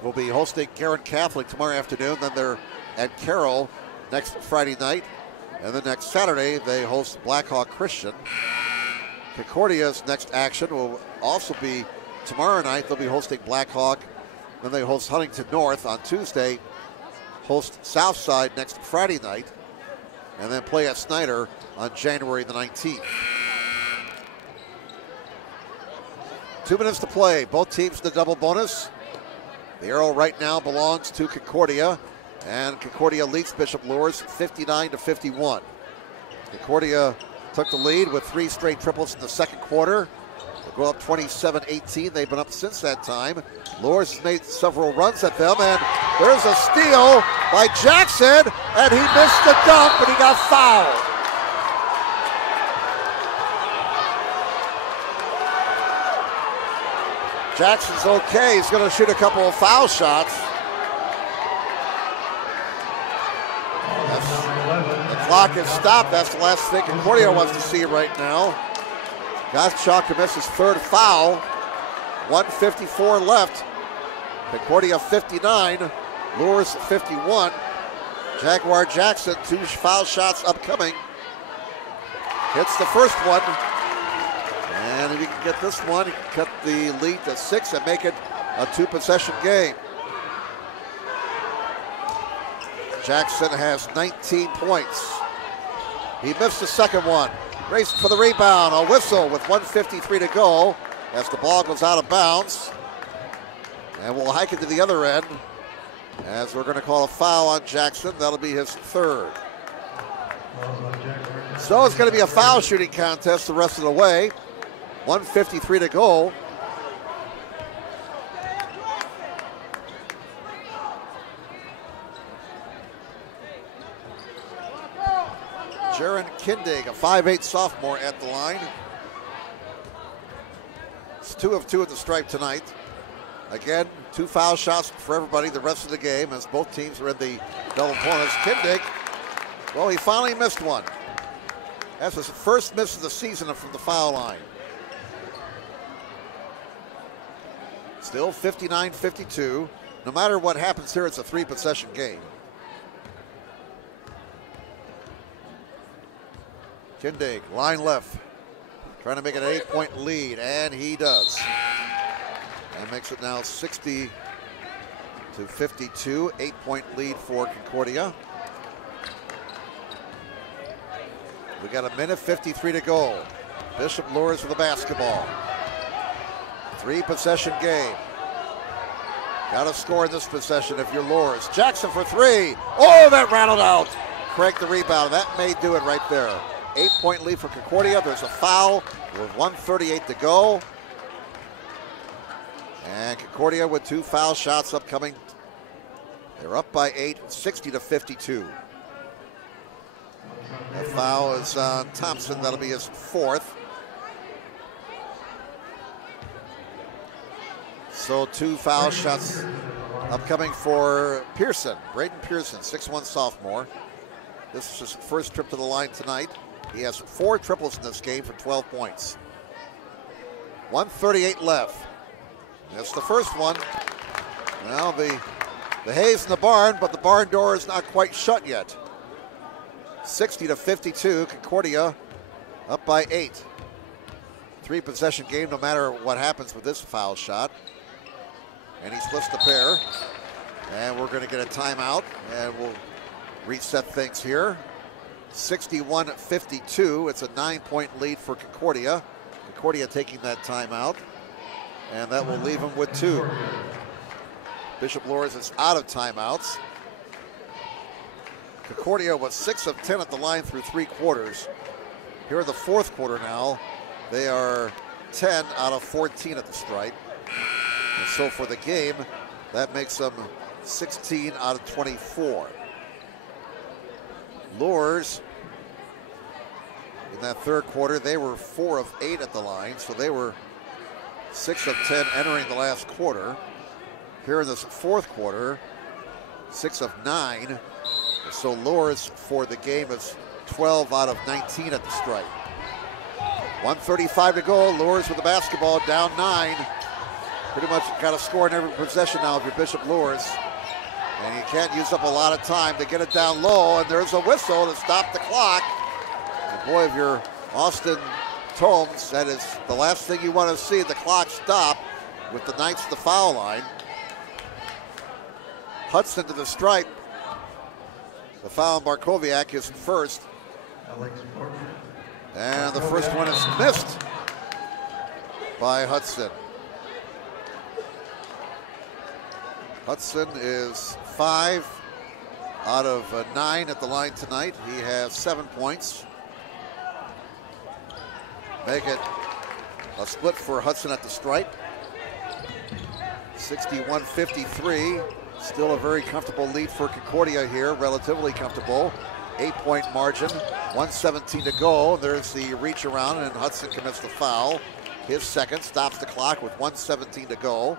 will be hosting Caron Catholic tomorrow afternoon. Then they're at Carroll next Friday night. And then next Saturday, they host Blackhawk Christian. Concordia's next action will also be tomorrow night. They'll be hosting Blackhawk. Then they host Huntington North on Tuesday. Host Southside next Friday night. And then play at Snyder on January the 19th. 2 minutes to play. Both teams in the double bonus. The arrow right now belongs to Concordia, and Concordia leads Bishop Luers 59-51. Concordia took the lead with 3 straight triples in the second quarter. They go up 27-18. They've been up since that time. Luers has made several runs at them, and there's a steal by Jackson, and he missed the dunk, but he got fouled. Jackson's okay. He's going to shoot a couple of foul shots. The clock is stopped. That's the last thing Concordia wants to see right now. Gottschalk to miss his 3rd foul. 1:54 left. Concordia 59, Luers 51. Jaguar Jackson, 2 foul shots upcoming. Hits the first one. And if he can get this one, he can cut the lead to 6 and make it a 2-possession game. Jackson has 19 points. He missed the second one. Raced for the rebound. A whistle with 1:53 to go as the ball goes out of bounds. And we'll hike it to the other end as we're going to call a foul on Jackson. That'll be his 3rd. So it's going to be a foul shooting contest the rest of the way. 1:53 to go. Jaron Kindig, a 5'8" sophomore at the line. It's 2 of 2 at the stripe tonight. Again, 2 foul shots for everybody the rest of the game as both teams are in the double bonus. Kindig, well, he finally missed one. That's his first miss of the season from the foul line. Still 59-52. No matter what happens here, it's a 3-possession game. Kindig, line left, trying to make it an 8-point lead, and he does. And makes it now 60-52, 8-point lead for Concordia. We got 1:53 to go. Bishop Luers with the basketball. 3-possession game. Got to score in this possession if you're Luers. Jackson for 3. Oh, that rattled out. Craig the rebound. That may do it right there. 8-point lead for Concordia. There's a foul with 1:38 to go. And Concordia with 2 foul shots upcoming. They're up by 8, 60-52. The foul is on Thompson. That'll be his 4th. So 2 foul shots upcoming for Pearson. Braden Pearson, 6'1" sophomore. This is his first trip to the line tonight. He has 4 triples in this game for 12 points. 1:38 left. That's the first one. Well, the hay's in the barn, but the barn door is not quite shut yet. 60-52, Concordia up by 8. 3-possession game no matter what happens with this foul shot. And he splits the pair. And we're going to get a timeout, and we'll reset things here. 61-52, it's a 9-point lead for Concordia. Concordia taking that timeout, and that will leave him with 2. Bishop Luers is out of timeouts. Concordia was 6 of 10 at the line through 3 quarters. Here in the 4th quarter now, they are 10 out of 14 at the stripe. And so for the game, that makes them 16 out of 24. Luers, in that 3rd quarter, they were 4 of 8 at the line, so they were 6 of 10 entering the last quarter. Here in this 4th quarter, 6 of 9. So Luers for the game is 12 out of 19 at the stripe. 1:35 to go. Luers with the basketball, down 9. Pretty much got to score in every possession now if you're Bishop Luers. And you can't use up a lot of time to get it down low, and there's a whistle to stop the clock. And boy, if you're Austin Tomes, that is the last thing you want to see, the clock stop with the Knights at the foul line. Hudson to the stripe. The foul on Barkowiak is first. And the first one is missed by Hudson. Hudson is 5 out of 9 at the line tonight. He has 7 points. Make it a split for Hudson at the stripe. 61-53. Still a very comfortable lead for Concordia here, relatively comfortable. 8-point margin, 1:17 to go. There's the reach around, and Hudson commits the foul. His second, stops the clock with 1:17 to go.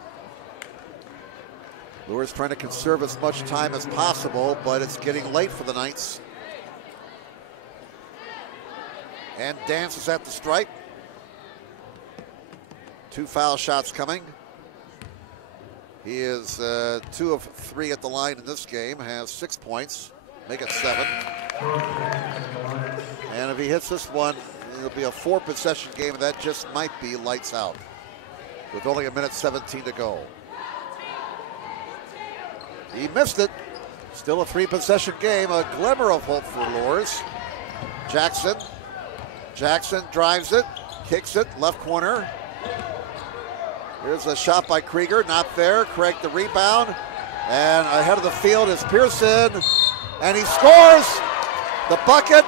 Luers trying to conserve as much time as possible, but it's getting late for the Knights. And Dance is at the stripe. 2 foul shots coming. He is 2 of 3 at the line in this game, has 6 points, make it 7. And if he hits this one, it'll be a 4-possession game, and that just might be lights out with only 1:17 to go. He missed it. Still a 3-possession game, a glimmer of hope for Luers. Jackson drives it, kicks it, left corner. Here's a shot by Krieger, not there. Craig the rebound, and ahead of the field is Pearson, and he scores the bucket,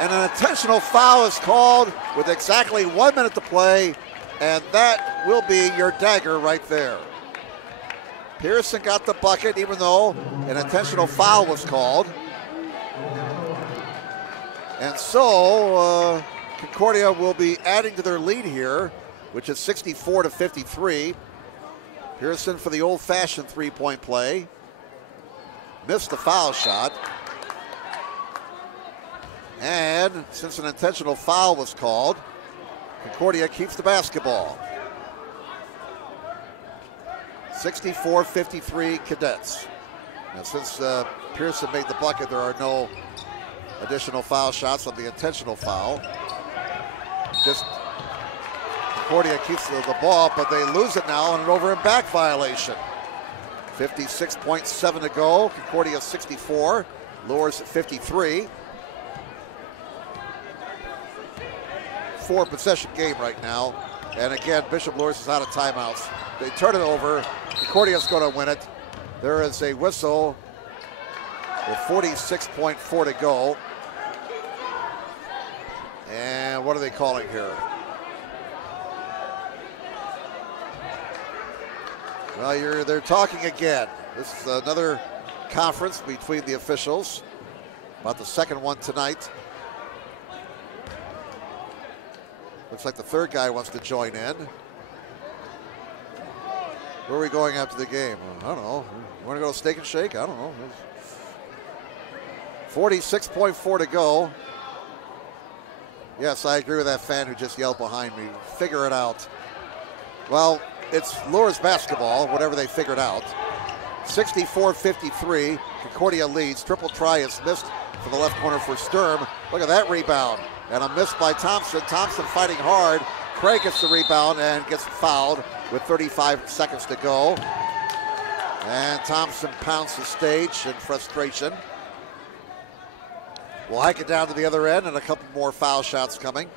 and an intentional foul is called with exactly 1 minute to play, and that will be your dagger right there. Pearson got the bucket even though an intentional foul was called. And so Concordia will be adding to their lead here, which is 64-53. Pearson for the old-fashioned 3-point play. Missed the foul shot. And since an intentional foul was called, Concordia keeps the basketball. 64-53 Cadets. And since Pearson made the bucket, there are no additional foul shots on the intentional foul. Just Concordia keeps the ball, but they lose it now on an over and back violation. 56.7 to go. Concordia 64. Luers 53. 4-possession game right now. And again, Bishop Luers is out of timeouts. They turn it over. Concordia's going to win it. There is a whistle with 46.4 to go. And what are they calling here? Well, they're talking again. This is another conference between the officials. About the second one tonight. Looks like the third guy wants to join in. Where are we going after the game? I don't know. You want to go to Steak and Shake? I don't know. 46.4 to go. Yes, I agree with that fan who just yelled behind me. Figure it out. Well, it's Luers basketball, whatever they figured out. 64-53. Concordia leads. Triple try is missed from the left corner for Sturm. Look at that rebound. And a miss by Thompson. Thompson fighting hard. Craig gets the rebound and gets fouled with 35 seconds to go. And Thompson pounds the stage in frustration. We'll hike it down to the other end, and a couple more foul shots coming.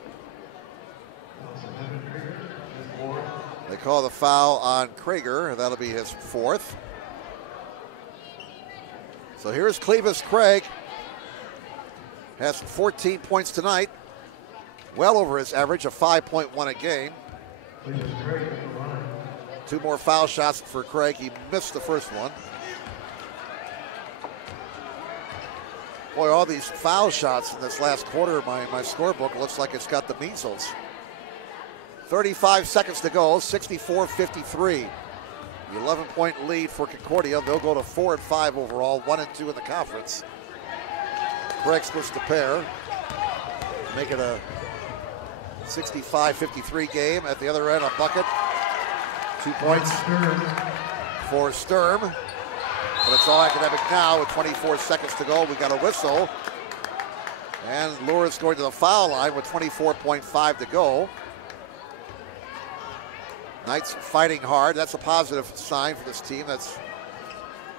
They call the foul on Krieger. That'll be his 4th. So here's Clevis Craig. Has 14 points tonight. Well over his average of 5.1 a game. 2 more foul shots for Craig. He missed the first one. Boy, all these foul shots in this last quarter, my scorebook looks like it's got the measles. 35 seconds to go, 64-53. The 11-point lead for Concordia. They'll go to 4-5 overall, 1-2 in the conference. Craig splits the pair. Make it a 65-53 game. At the other end, a bucket 2 points for Sturm. But it's all academic now with 24 seconds to go. We got a whistle. And Luers going to the foul line with 24.5 to go. Knights fighting hard. That's a positive sign for this team that's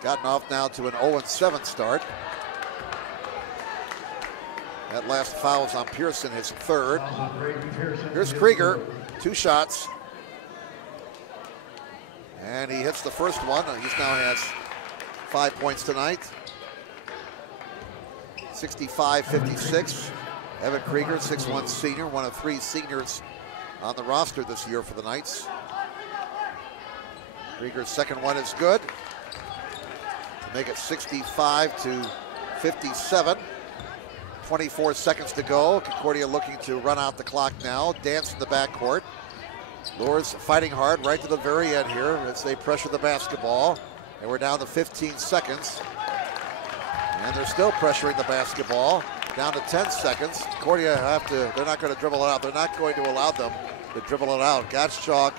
gotten off now to an 0-7 start. That last foul is on Pearson, his third. Here's Krieger, 2 shots. And he hits the first one. He's now has 5 points tonight. 65-56. Evan Krieger, 6'1" senior, one of 3 seniors on the roster this year for the Knights. Krieger's second one is good to make it 65-57. 24 seconds to go. Concordia looking to run out the clock now. Dance in the backcourt. Luers fighting hard right to the very end here as they pressure the basketball. And we're down to 15 seconds. And they're still pressuring the basketball. Down to 10 seconds. Concordia they're not going to dribble it out. They're not going to allow them to dribble it out. Gottschalk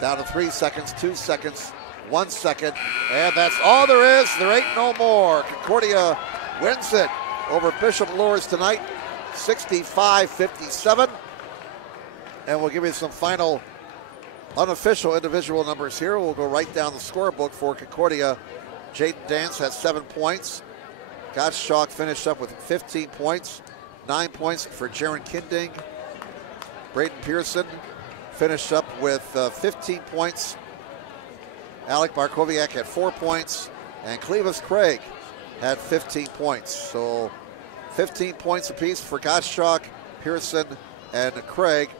down to 3 seconds, 2 seconds, 1 second. And that's all there is. There ain't no more. Concordia wins it over Bishop Luers tonight, 65-57. And we'll give you some final unofficial individual numbers here. We'll go right down the scorebook for Concordia. Jaden Dance has 7 points. Gottschalk finished up with 15 points. 9 points for Jaron Kinding. Braden Pearson finished up with 15 points. Alec Barkowiak had 4 points. And Clevis Craig had 15 points. So 15 points apiece for Gottschalk, Pearson, and Craig.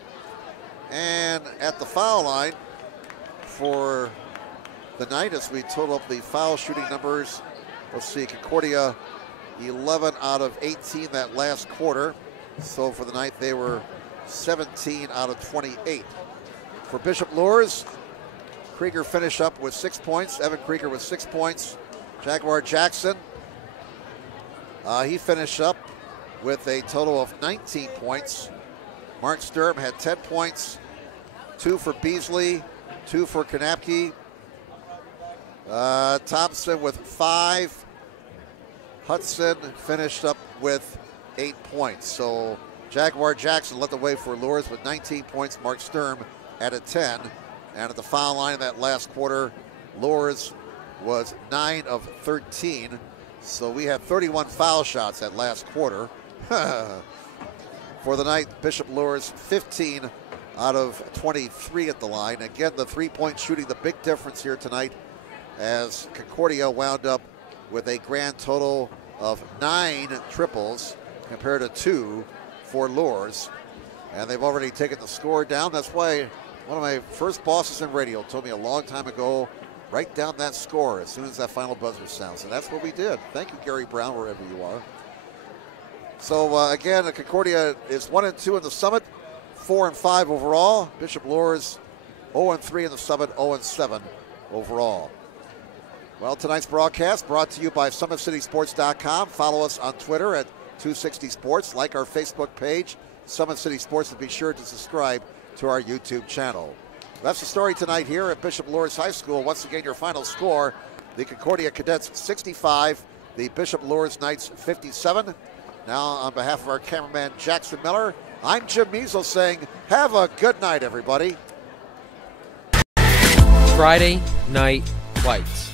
And at the foul line for the night, as we total up the foul shooting numbers, let's see, Concordia 11 out of 18 that last quarter. So for the night, they were 17 out of 28. For Bishop Luers, Krieger finished up with 6 points. Evan Krieger with 6 points. Jaguar Jackson, he finished up with a total of 19 points. Mark Sturm had 10 points, 2 for Beasley, 2 for Kanapke. Thompson with 5. Hudson finished up with 8 points. So Jaguar Jackson led the way for Luers with 19 points. Mark Sturm added 10. And at the foul line in that last quarter, Luers was 9 of 13. So we had 31 foul shots that last quarter. For the night, Bishop Luers 15 out of 23 at the line. Again, the 3-point shooting, the big difference here tonight, as Concordia wound up with a grand total of 9 triples compared to 2 for Luers. And they've already taken the score down. That's why one of my first bosses in radio told me a long time ago, write down that score as soon as that final buzzer sounds. And that's what we did. Thank you, Gary Brown, wherever you are. So again, Concordia is 1-2 in the Summit, 4-5 overall. Bishop Luers 0-3 in the Summit, 0-7 overall. Well, tonight's broadcast brought to you by SummitCitySports.com. Follow us on Twitter at 260 Sports. Like our Facebook page, Summit City Sports, and be sure to subscribe to our YouTube channel. That's the story tonight here at Bishop Luers High School. Once again, your final score, the Concordia Cadets 65, the Bishop Luers Knights 57. Now, on behalf of our cameraman, Jackson Miller, I'm Jim Measles saying, have a good night, everybody. Friday Night Lights.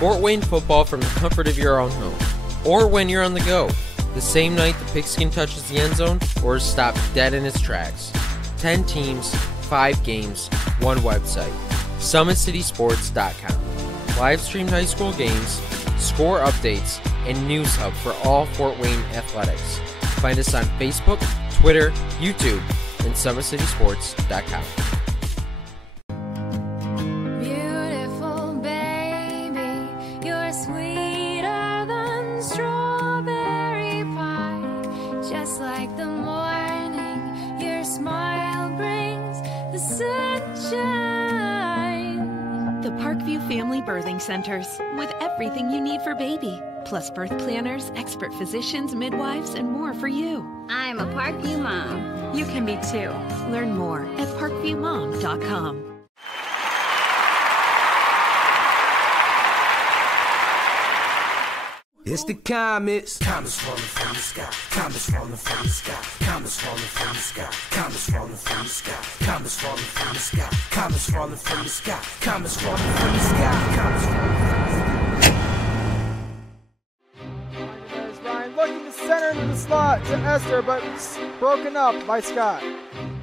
Fort Wayne football from the comfort of your own home. Or when you're on the go. The same night the pigskin touches the end zone or is stopped dead in its tracks. 10 teams, 5 games, 1 website. SummitCitySports.com. Live streamed high school games, score updates, and news hub for all Fort Wayne athletics. Find us on Facebook, Twitter, YouTube, and SummitCitySports.com. Beautiful baby, you're sweeter than strawberry pie. Just like the morning, your smile brings the sunshine. The Parkview Family Birthing Centers, with everything you need for baby, plus birth planners, expert physicians, midwives, and more for you. I'm a Parkview mom. You can be too. Learn more at parkviewmom.com. It's the comets. Comets falling from the sky. Comets falling from the sky. Comets falling from the sky. Comets falling from the sky. Comets falling from the sky. Comets falling from the sky. Comets falling from the sky. Comets falling from the sky. Ryan looking to center into the slot to Esther, but it's broken up by Scott.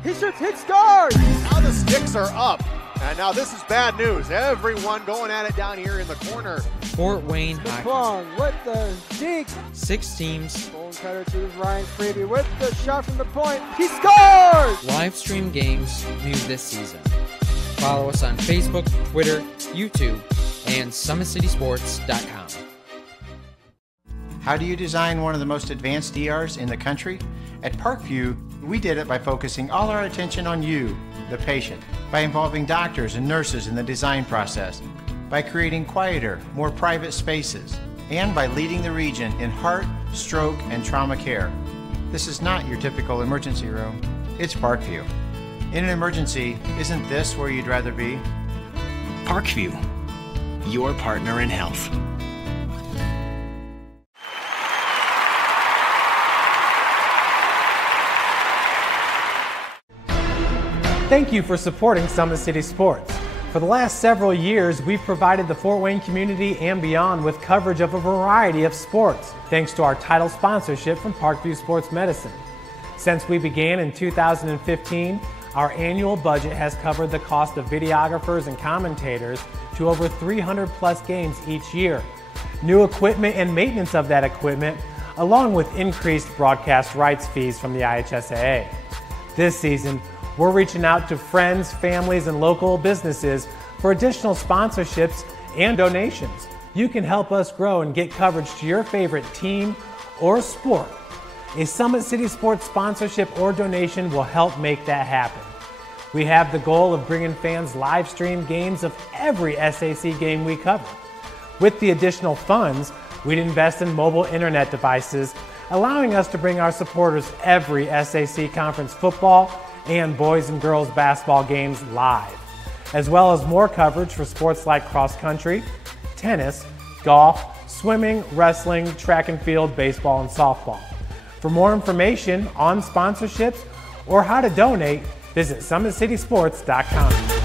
He shoots, hits, scores! Now the sticks are up. And now this is bad news. Everyone going at it down here in the corner. Fort Wayne Hockey. Plong with the deke. 6 teams. Bone cutter to Ryan Freeby with the shot from the point. He scores! Live stream games new this season. Follow us on Facebook, Twitter, YouTube, and SummitCitySports.com. How do you design one of the most advanced ERs in the country? At Parkview, we did it by focusing all our attention on you, the patient, by involving doctors and nurses in the design process, by creating quieter, more private spaces, and by leading the region in heart, stroke, and trauma care. This is not your typical emergency room. It's Parkview. In an emergency, isn't this where you'd rather be? Parkview, your partner in health. Thank you for supporting Summit City Sports. For the last several years, we've provided the Fort Wayne community and beyond with coverage of a variety of sports, thanks to our title sponsorship from Parkview Sports Medicine. Since we began in 2015, our annual budget has covered the cost of videographers and commentators to over 300 plus games each year. New equipment and maintenance of that equipment, along with increased broadcast rights fees from the IHSAA. This season, we're reaching out to friends, families, and local businesses for additional sponsorships and donations. You can help us grow and get coverage to your favorite team or sport. A Summit City Sports sponsorship or donation will help make that happen. We have the goal of bringing fans live stream games of every SAC game we cover. With the additional funds, we'd invest in mobile internet devices, allowing us to bring our supporters every SAC conference football and boys and girls basketball games live, as well as more coverage for sports like cross country, tennis, golf, swimming, wrestling, track and field, baseball, and softball. For more information on sponsorships or how to donate, visit SummitCitySports.com.